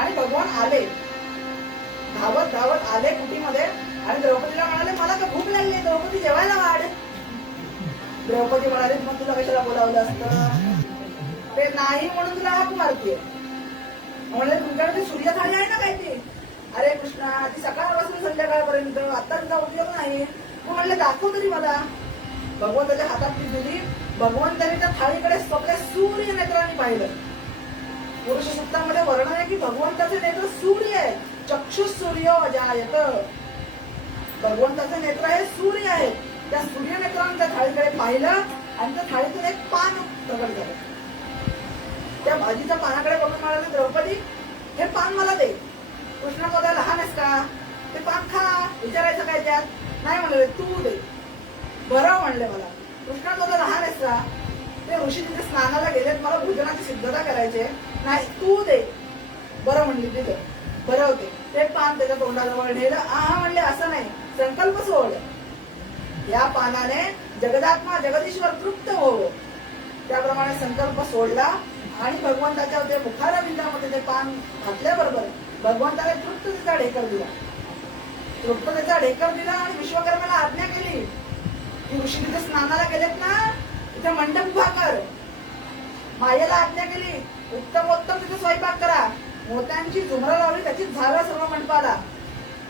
आणि भगवान आले, धावत धावत आले कुटीमध्ये आणि द्रौपदीला म्हणाले मला तर भूक लागली, द्रौपदी जेवायला वाढ. द्रौपदी म्हणाले मग तुला कशाला बोलावलं असतं, ते नाही म्हणून तुला हाक मारते. म्हणले तुमच्याकडे सूर्य थाळी आहे ना काय ती. अरे कृष्णा ती सकाळपासून संध्याकाळपर्यंत, आता तुझा उपयोग नाही. मग म्हणले दाखव तरी मला. भगवंताच्या हातात ती दिली. भगवंताने त्या थाळीकडे स्वतः सूर्य नेत्रांनी पाहिलं. पुरुष सूक्तामध्ये वर्णन आहे की भगवंताचे नेत्र सूर्य आहे. चक्षु सूर्य अजायत. भगवंताचे नेत्र हे सूर्य आहे. त्या सूर्य नेत्रांनी त्या थाळीकडे पाहिलं आणि त्या थाळीतून एक पान प्रकट झालं. त्या भाजीच्या पानाकडे बघून म्हणाले द्रौपदी हे पान मला दे. कृष्ण बोलला लहान आहेस का, ते पान खा, विचारायचं काय त्यात. नाही म्हणले तू दे. बरं म्हणले मला. कृष्ण बोलला लहान आहेस का, ते ऋषी तिथे स्नानाला गेलेत, मला भोजनाची सिद्धता करायची. नाही तू दे. बरं म्हणली तिथं. बरं होते. ते पान त्याच्या तोंडाजवळ नेलं. आहा म्हणले असं नाही, संकल्प सोड. या पानाने जगदात्मा जगदीश्वर तृप्त होवो. त्याप्रमाणे संकल्प सोडला आणि भगवंताच्या ते मुखारविंदामध्ये ते पान घातल्याबरोबर भगवंताने तृप्ततेचा ढेकर दिला. तृप्ततेचा ढेकर दिला आणि विश्वकर्माला आज्ञा केली की ऋषी तिथे स्नानाला गेलेत ना, तिथे मंडप उभा कर. मायेला आज्ञा केली उत्तमोत्तम तिथे स्वयंपाक करा. मोत्यांची झुमरं लावली, त्याची झालं सर्व मंडपाला.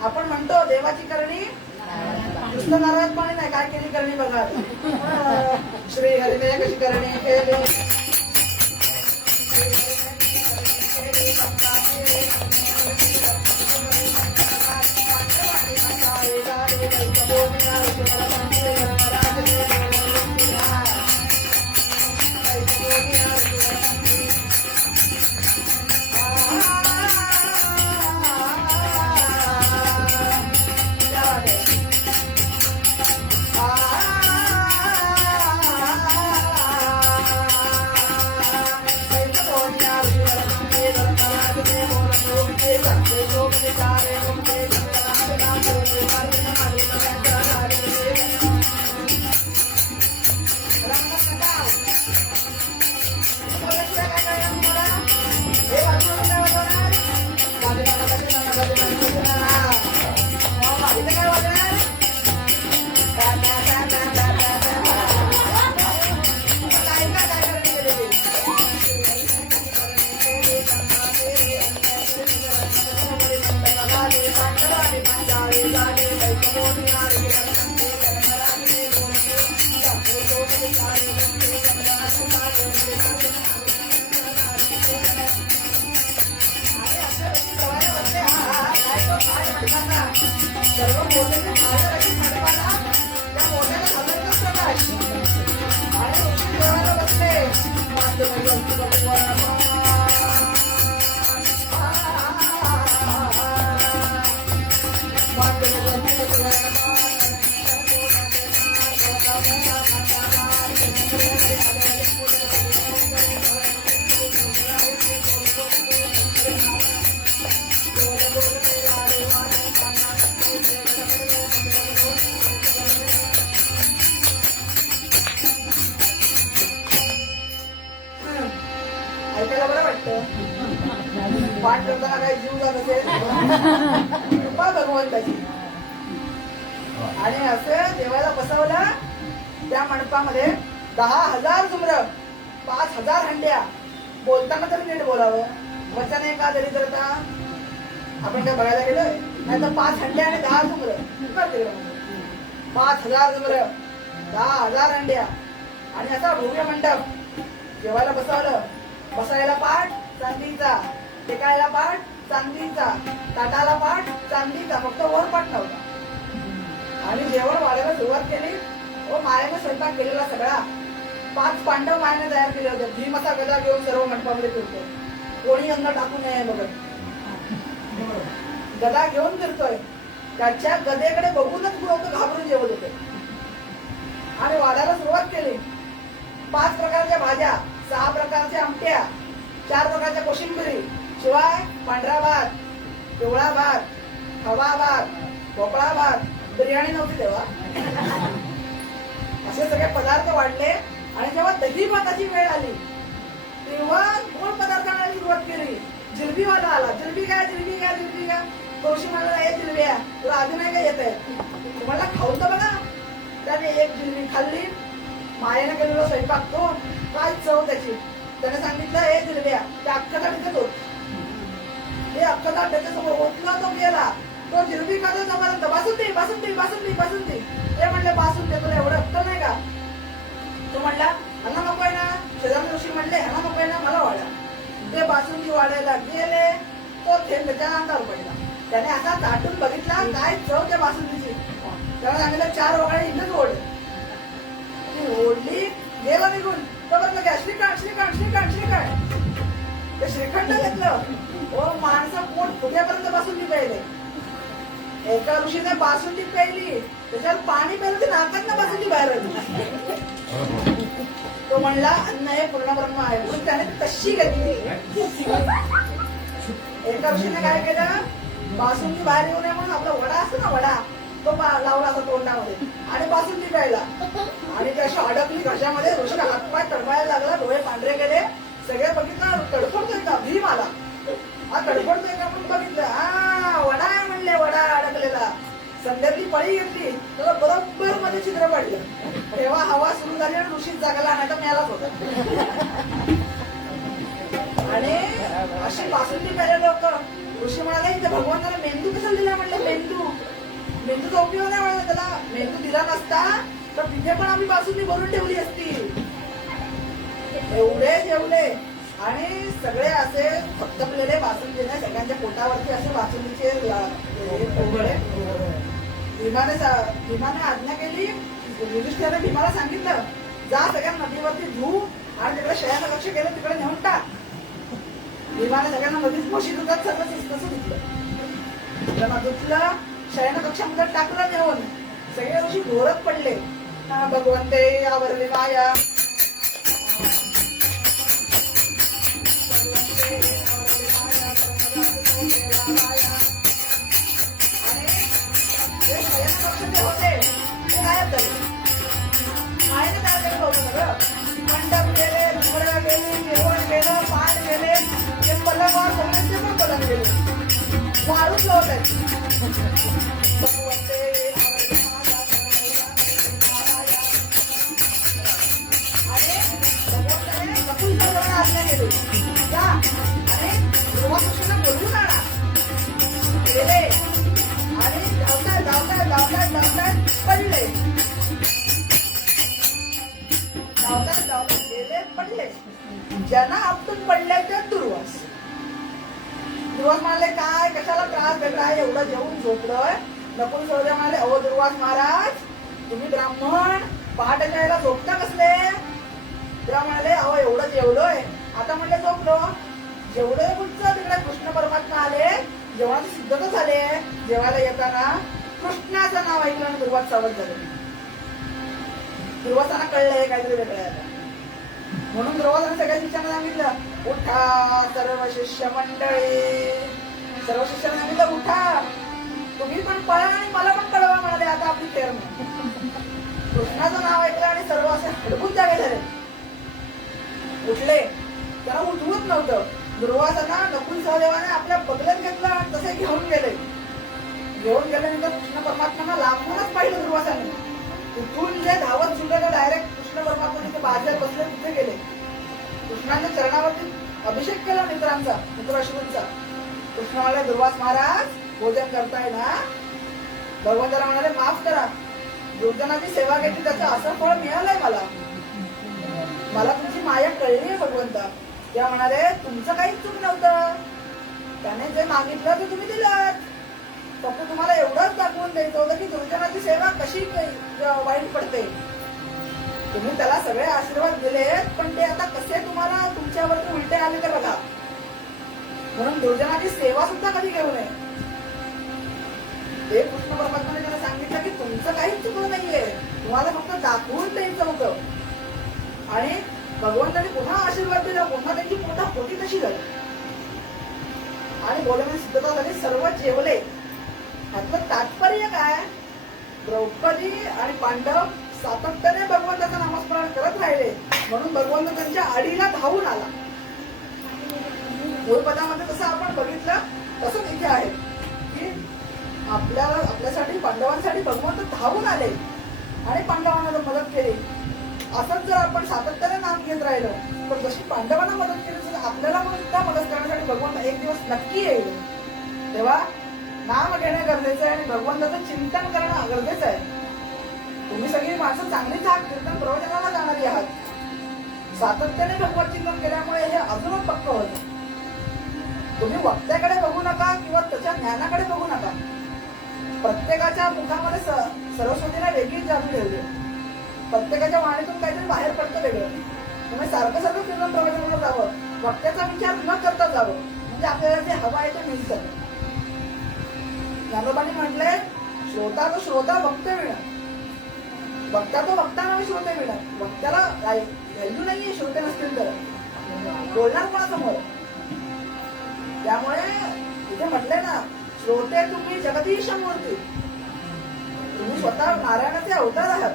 आपण म्हणतो देवाची करणी नुसतं नारळात पाणी नाही, काय केली करणी बघा. श्री हरिने कशी करणी केली. सर्व मोठे मंडपाला त्या मोठ्याला घालतच प्रकाश आणि ऋषी देवाला बसले ऐकायला बरं वाटतं. पाठ करताना काही जीव जात असेल कृपा भगवंताची. आणि असं देवाला बसवलं. त्या मंडपामध्ये 10,000 झुमरं, 5,000 हंड्या. बोलताना तरी नीट बोलावं. वचन आहे का दरिद्रता आपण काय बघायला गेलोय. नाही तर 5 हंड्या आणि 10 झुमरं. 5,000 झुमरं, 10,000 हंड्या आणि असा भव्य मंडप. देवाला बसवलं. बसायला पाठ चांदीचा, टेकायला पाठ चांदीचा, ताटाला पाठ चांदीचा, फक्त वर पाठ नव्हता. आणि जेवण वाढायला सुरुवात केली. व मायेने स्वयंपाक केलेला सगळा. 5 पांडव मायेने तयार केले होते. भीम असा गदा घेऊन सर्व मंडपामध्ये फिरतोय. कोणी अन्न टाकू नये बघत. गदा घेऊन फिरतोय. त्याच्या गदेकडे बघूनच लोक घाबरून जेवत होते. आणि वाढायला सुरुवात केली. 5 प्रकारच्या भाज्या, 6 प्रकारच्या आमट्या, 4 प्रकारच्या कोशिंबिरी, शिवाय पांढरा भात, पिवळा भात, खवा भात, भोपळा भात, बिर्याणी नव्हती तेव्हा. असे सगळे पदार्थ वाढले. आणि जेव्हा दही भाताची वेळ आली तेव्हा गोड पदार्थ आणायला सुरुवात केली. जिलबीवाला आला. जिलबी काय, जिलबी काय, जिलबी काय. तुळशी म्हणाला हे जिलब्या तुला आधी नाही काय येत आहे. तुम्हाला खाऊन तर बघा. त्याने एक जिलबी खाल्ली. मायेने केलेला स्वयंपाक तो काय चव त्याची. त्याने सांगितलं हे जिलब्या ते अख्खा ताट होत. हे अख्खा ताट त्याच्यासमोर ओतला. तो गेला. तो जिलबी खातो जबरदस्त. बासुंदी बासुंदी बासुंदी बासुंदी. ते म्हणले बासुंदी तुला एवढं अक्कल नाही का. तो म्हणला ह्यांना नकोय ना. शेजारी ऋषी म्हणले ह्यांना नकोय ना मला वाढा. ते बासुंदी वाढायला गेले. तो थेंब त्याच्या अंगावर पडला. त्याने असा ताटून बघितला काय चव त्या बासुंदीची. त्याला सांगितलं 4 वगैरे इथंच ओढ. ओढली गेला निघून. तर बघलं घ्या श्रीखंड श्रीखंड श्रीखंड श्रीखंड. ते श्रीखंड घेतलं. ओ माणसं पोट फुट्यापर्यंत बासुंदी प्यायले. एका ऋषीने बासुंदी प्यायली. त्याच्यावर पाणी प्यायलं ते नाकातनं बासुंदी बाहेर आली. तो म्हणला अन्न हे पूर्ण ब्रह्म आहे म्हणून त्याने तशी घेतली. एका ऋषीने काय केलं बासुंदी बाहेर येऊ नये म्हणून आपला वडा असतो ना वडा तो लावला असतो तोंडामध्ये आणि बासुंदी प्यायला. आणि ती अशी अडकली घशामध्ये. ऋषी हातपाय तडफडायला लागला. डोळे पांढरे गेले. सगळे बघितलं तडफडतोय का. भीम आला. हा तडफडतोय का म्हणून बघितलं. हा वडा आहे म्हणले. वडा अडकलेला. संध्यातली पळी घेतली. त्याला बरोबर मध्ये छिद्र पडलं. तेव्हा हवा सुरू झाली आणि ऋषीच जागाला नाही तर मिळालाच होता. आणि अशी बासुंदी प्यायला लोक. ऋषी म्हणाले इथे भगवंताला मेंदू कसा दिला म्हणले. मेंदू मेंदूचा उपयोग नाही म्हणलं. त्याला मेंदू दिला नसता तर तिथे पण आम्ही बासुंदी भरून ठेवली असती. एवढे जेवले आणि सगळे असे थपथपलेले बासुंदीने सगळ्यांच्या पोटावरती असे बासुंदीचे भीमाने आज्ञा केली. युधिष्ठिराने भीमाला सांगितलं जा सगळ्या नदीवरती धू आणि तिकडे शयन लक्ष केलं तिकडे नेऊन टाक. भीमाने सगळ्यांना नदीत म्हशी दुधात सगळं तसं धुतलं. धुतलं शयन कक्षामध्ये टाकलं नेऊन. सगळे ऋषी घोरत पडले. भगवंते आवरले माया. जे शयन कक्ष होते ते गायब झाले. मायेने काय केलं होतं सगळं. मंडप गेले, झुमरं गेली, जेवण गेलं, पाठ गेले. ते पलंगावर सगळ्यांचे पण पलंग गेले. वाळूच लावत आहेत. आज्ञा केली जा आणि कृष्णाला बोलवून आणा. गेले आणि धावतात धावतात धावतात धावतात पडले. धावतात धावतात गेले पडले. ज्यांना आपटून पडले ते दुर्वास. दुर्वास म्हणाले काय कशाला त्रास देताय, एवढं जेवून झोपलोय. नकुल सहदेव म्हणाले अहो दुर्वास महाराज तुम्ही ब्राह्मण पहाटेच्या वेळेला झोपता कसले. तेव्हा म्हणाले अहो एवढं जेवलोय, आता म्हणले झोपलो. जेवढे कुठचं तिकडे कृष्ण परमात्मा आले, जेवणाची सिद्धता झाले. जेवायला येताना कृष्णाचं नाव ऐकलं आणि दुर्वास सावध झाले. दुर्वासांना कळलंय काहीतरी वेगळं आहे आता. म्हणून दुर्वासाने सगळ्या शिष्यांना सांगितलं उठा सर्व शिष्य मंडळी. सर्व शिष्यांना सांगितलं उठा तुम्ही पण पळा आणि मला पण कळवा म्हणाले आता आपली फेर नाही. कृष्णाचं नाव ऐकलं आणि सर्व असे हडकून जागे झाले. उठले, त्यांना उठवत नव्हतं. दुर्वासांना नकुल सहदेवाने आपल्या बगल्यात घेतलं आणि तसे घेऊन गेले. घेऊन गेल्यानंतर कृष्ण परमात्मा लांबूनच पाहिलं दुर्वासाने. उठून जे धावत सुटले तर डायरेक्ट कृष्ण परमात्मा तिथे बाहेर बसले तिथे गेले. कृष्णाच्या चरणावरती अभिषेक केला मित्रांचा, मित्राश्रूंचा. कृष्ण म्हणाले दुर्वास महाराज भोजन करताय ना. भगवंताला म्हणाले माफ करा, दुर्जनाची सेवा केली त्याचं असं फळ मिळालंय मला. मला तुमची माया कळली भगवंता. त्या म्हणाले तुमचं काहीच चूक नव्हतं, त्याने जे मागितलं ते तुम्ही दिलं. फक्त तुम्हाला एवढंच दाखवून द्यायचं होतं की दुर्जनाची सेवा कशी वाईट पडते. तुम्ही त्याला सगळे आशीर्वाद दिले पण ते आता कसे तुम्हाला तुमच्यावरती उलटे आले ते बघा. म्हणून दुर्जनाची सेवा सुद्धा कधी घेऊ नये. ते कृष्ण परमात्माने त्यांना सांगितलं की तुमचं काहीच चुकलं नाहीये, तुम्हाला फक्त दाखवून द्यायचं होतं. आणि भगवंताने पुन्हा आशीर्वाद दिला, पुन्हा त्यांची पुन्हा पोटी तशी झाली आणि बोलण्याची सिद्धता झाली. सर्व जेवले. यातलं तात्पर्य काय, द्रौपदी आणि पांडव सातत्याने भगवंताचं नामस्मरण करत राहिले म्हणून भगवंत त्यांच्या आडीला धावून आला. मूळ पदामध्ये जसं आपण बघितलं तसंच इथे आहे की आपल्यासाठी पांडवांसाठी भगवंत धावून आले आणि पांडवांना मदत केली. असंच जर आपण सातत्याने नाम घेत राहिलो तर जशी पांडवांना मदत केली तसं आपल्याला पण सुद्धा मदत करण्यासाठी भगवंत एक दिवस नक्की येईल. तेव्हा नाम घेणं गरजेचं आहे आणि भगवंताचं चिंतन करणं गरजेचं आहे. तुम्ही सगळी माणसं चांगलीच आहात, कीर्तन प्रवचनाला जाणारी आहात. सातत्याने भगवत चिंतन केल्यामुळे हे अजूनच पक्क होतं. तुम्ही वक्त्याकडे बघू नका किंवा त्याच्या ज्ञानाकडे बघू नका. प्रत्येकाच्या मुखामध्ये सरस्वतीला वेगळीच जादू ठेवली. प्रत्येकाच्या वाणीतून काहीतरी बाहेर पडतं वेगळं. तुम्ही सारखं सारखं कीर्तन प्रवचनाला जावं, वक्त्याचा विचार न करता जावं, म्हणजे आपल्याला जे हवं आहे ते मिळतं. ज्ञानोबांनी म्हटलंय श्रोता तो श्रोता वक्ते विना, वक्ता तो वक्ता नव्हे श्रोते विना. वक्त्याला व्हॅल्यू नाहीये श्रोते नसतील तर बोलणार कोणासमोर. त्यामुळे इथे म्हटलंय ना श्रोते तुम्ही जगदीश मूर्ती, तुम्ही स्वतः नारायणाचे अवतार आहात.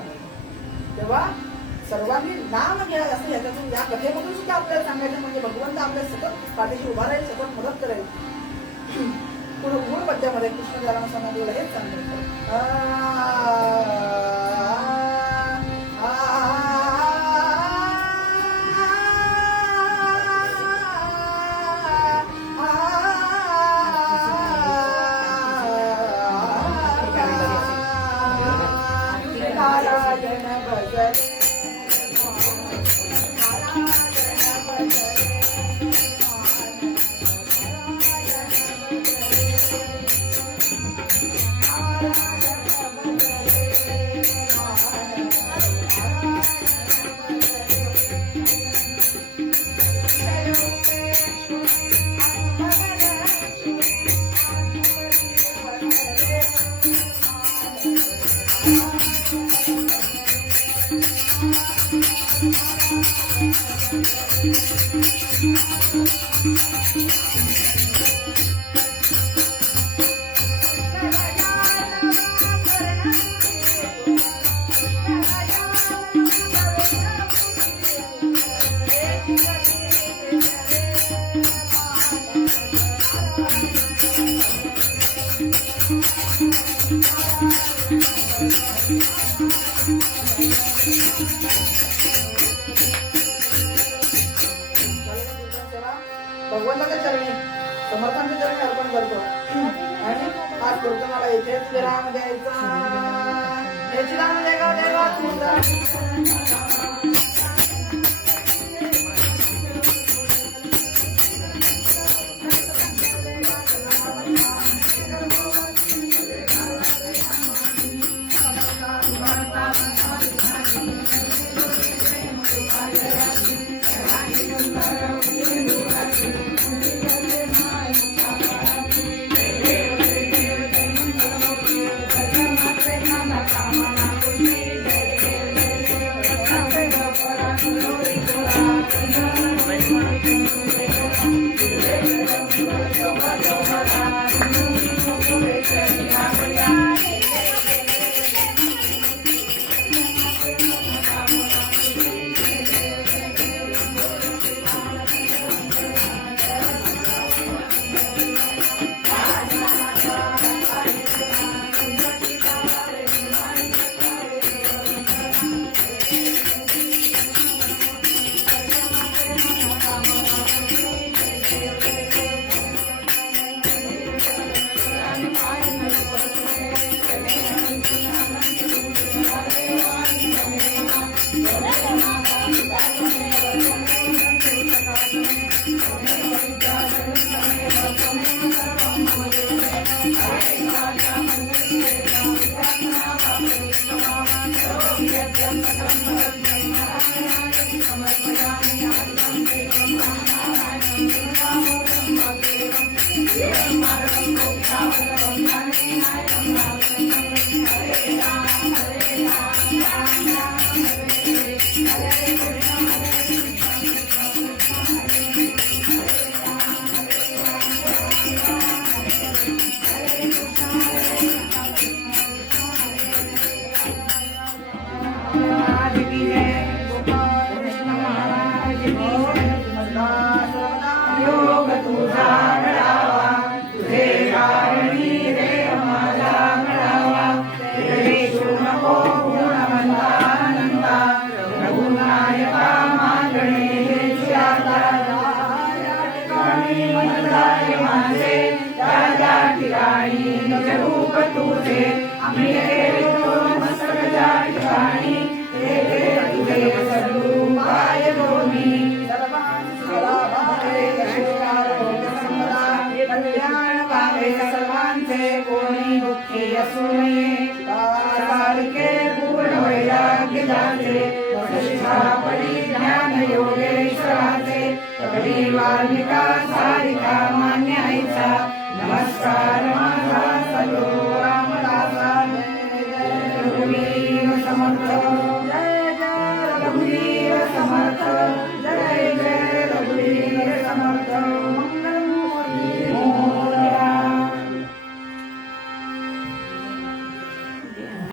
तेव्हा सर्वांनी नाम घ्या असं याच्यातून या कथेमधून सुद्धा आपल्याला सांगायचं. म्हणजे भगवंत आपल्या सतत पाठीशी उभा राहील, सतत मदत करेल. मूळ पद्यामध्ये कृष्ण जरा समाधीला हेच सांगितलं. भगवंताच्या चरणी समर्थांच्या चरणी अर्पण करतो. आणि आज कीर्तनाला इथेच विराम द्यायचा. याची नाम देगा देगा तुझा. योग तुझा मिळावा तुझे कारणी रे माझा मिळावा देशू नको गुणवंतानंदा रघुनायका मागणे हेची आता या ठिकाणी मन जाय माझे त्या ठिकाणी निज रूप तुझे आम्ही गेलो मस्तक ज्या ठिकाणी ते तुझे सद्रूपाय दोन्ही कल्याण व्हावे सर्वांचे कोणी दुःखी असू नये सारखे पूर्ण वैराग्य जाचे पडी ज्ञान योगेश्वराचे पडी वाल्मिका सारिका मान्य आईचा नमस्कार माझा सलो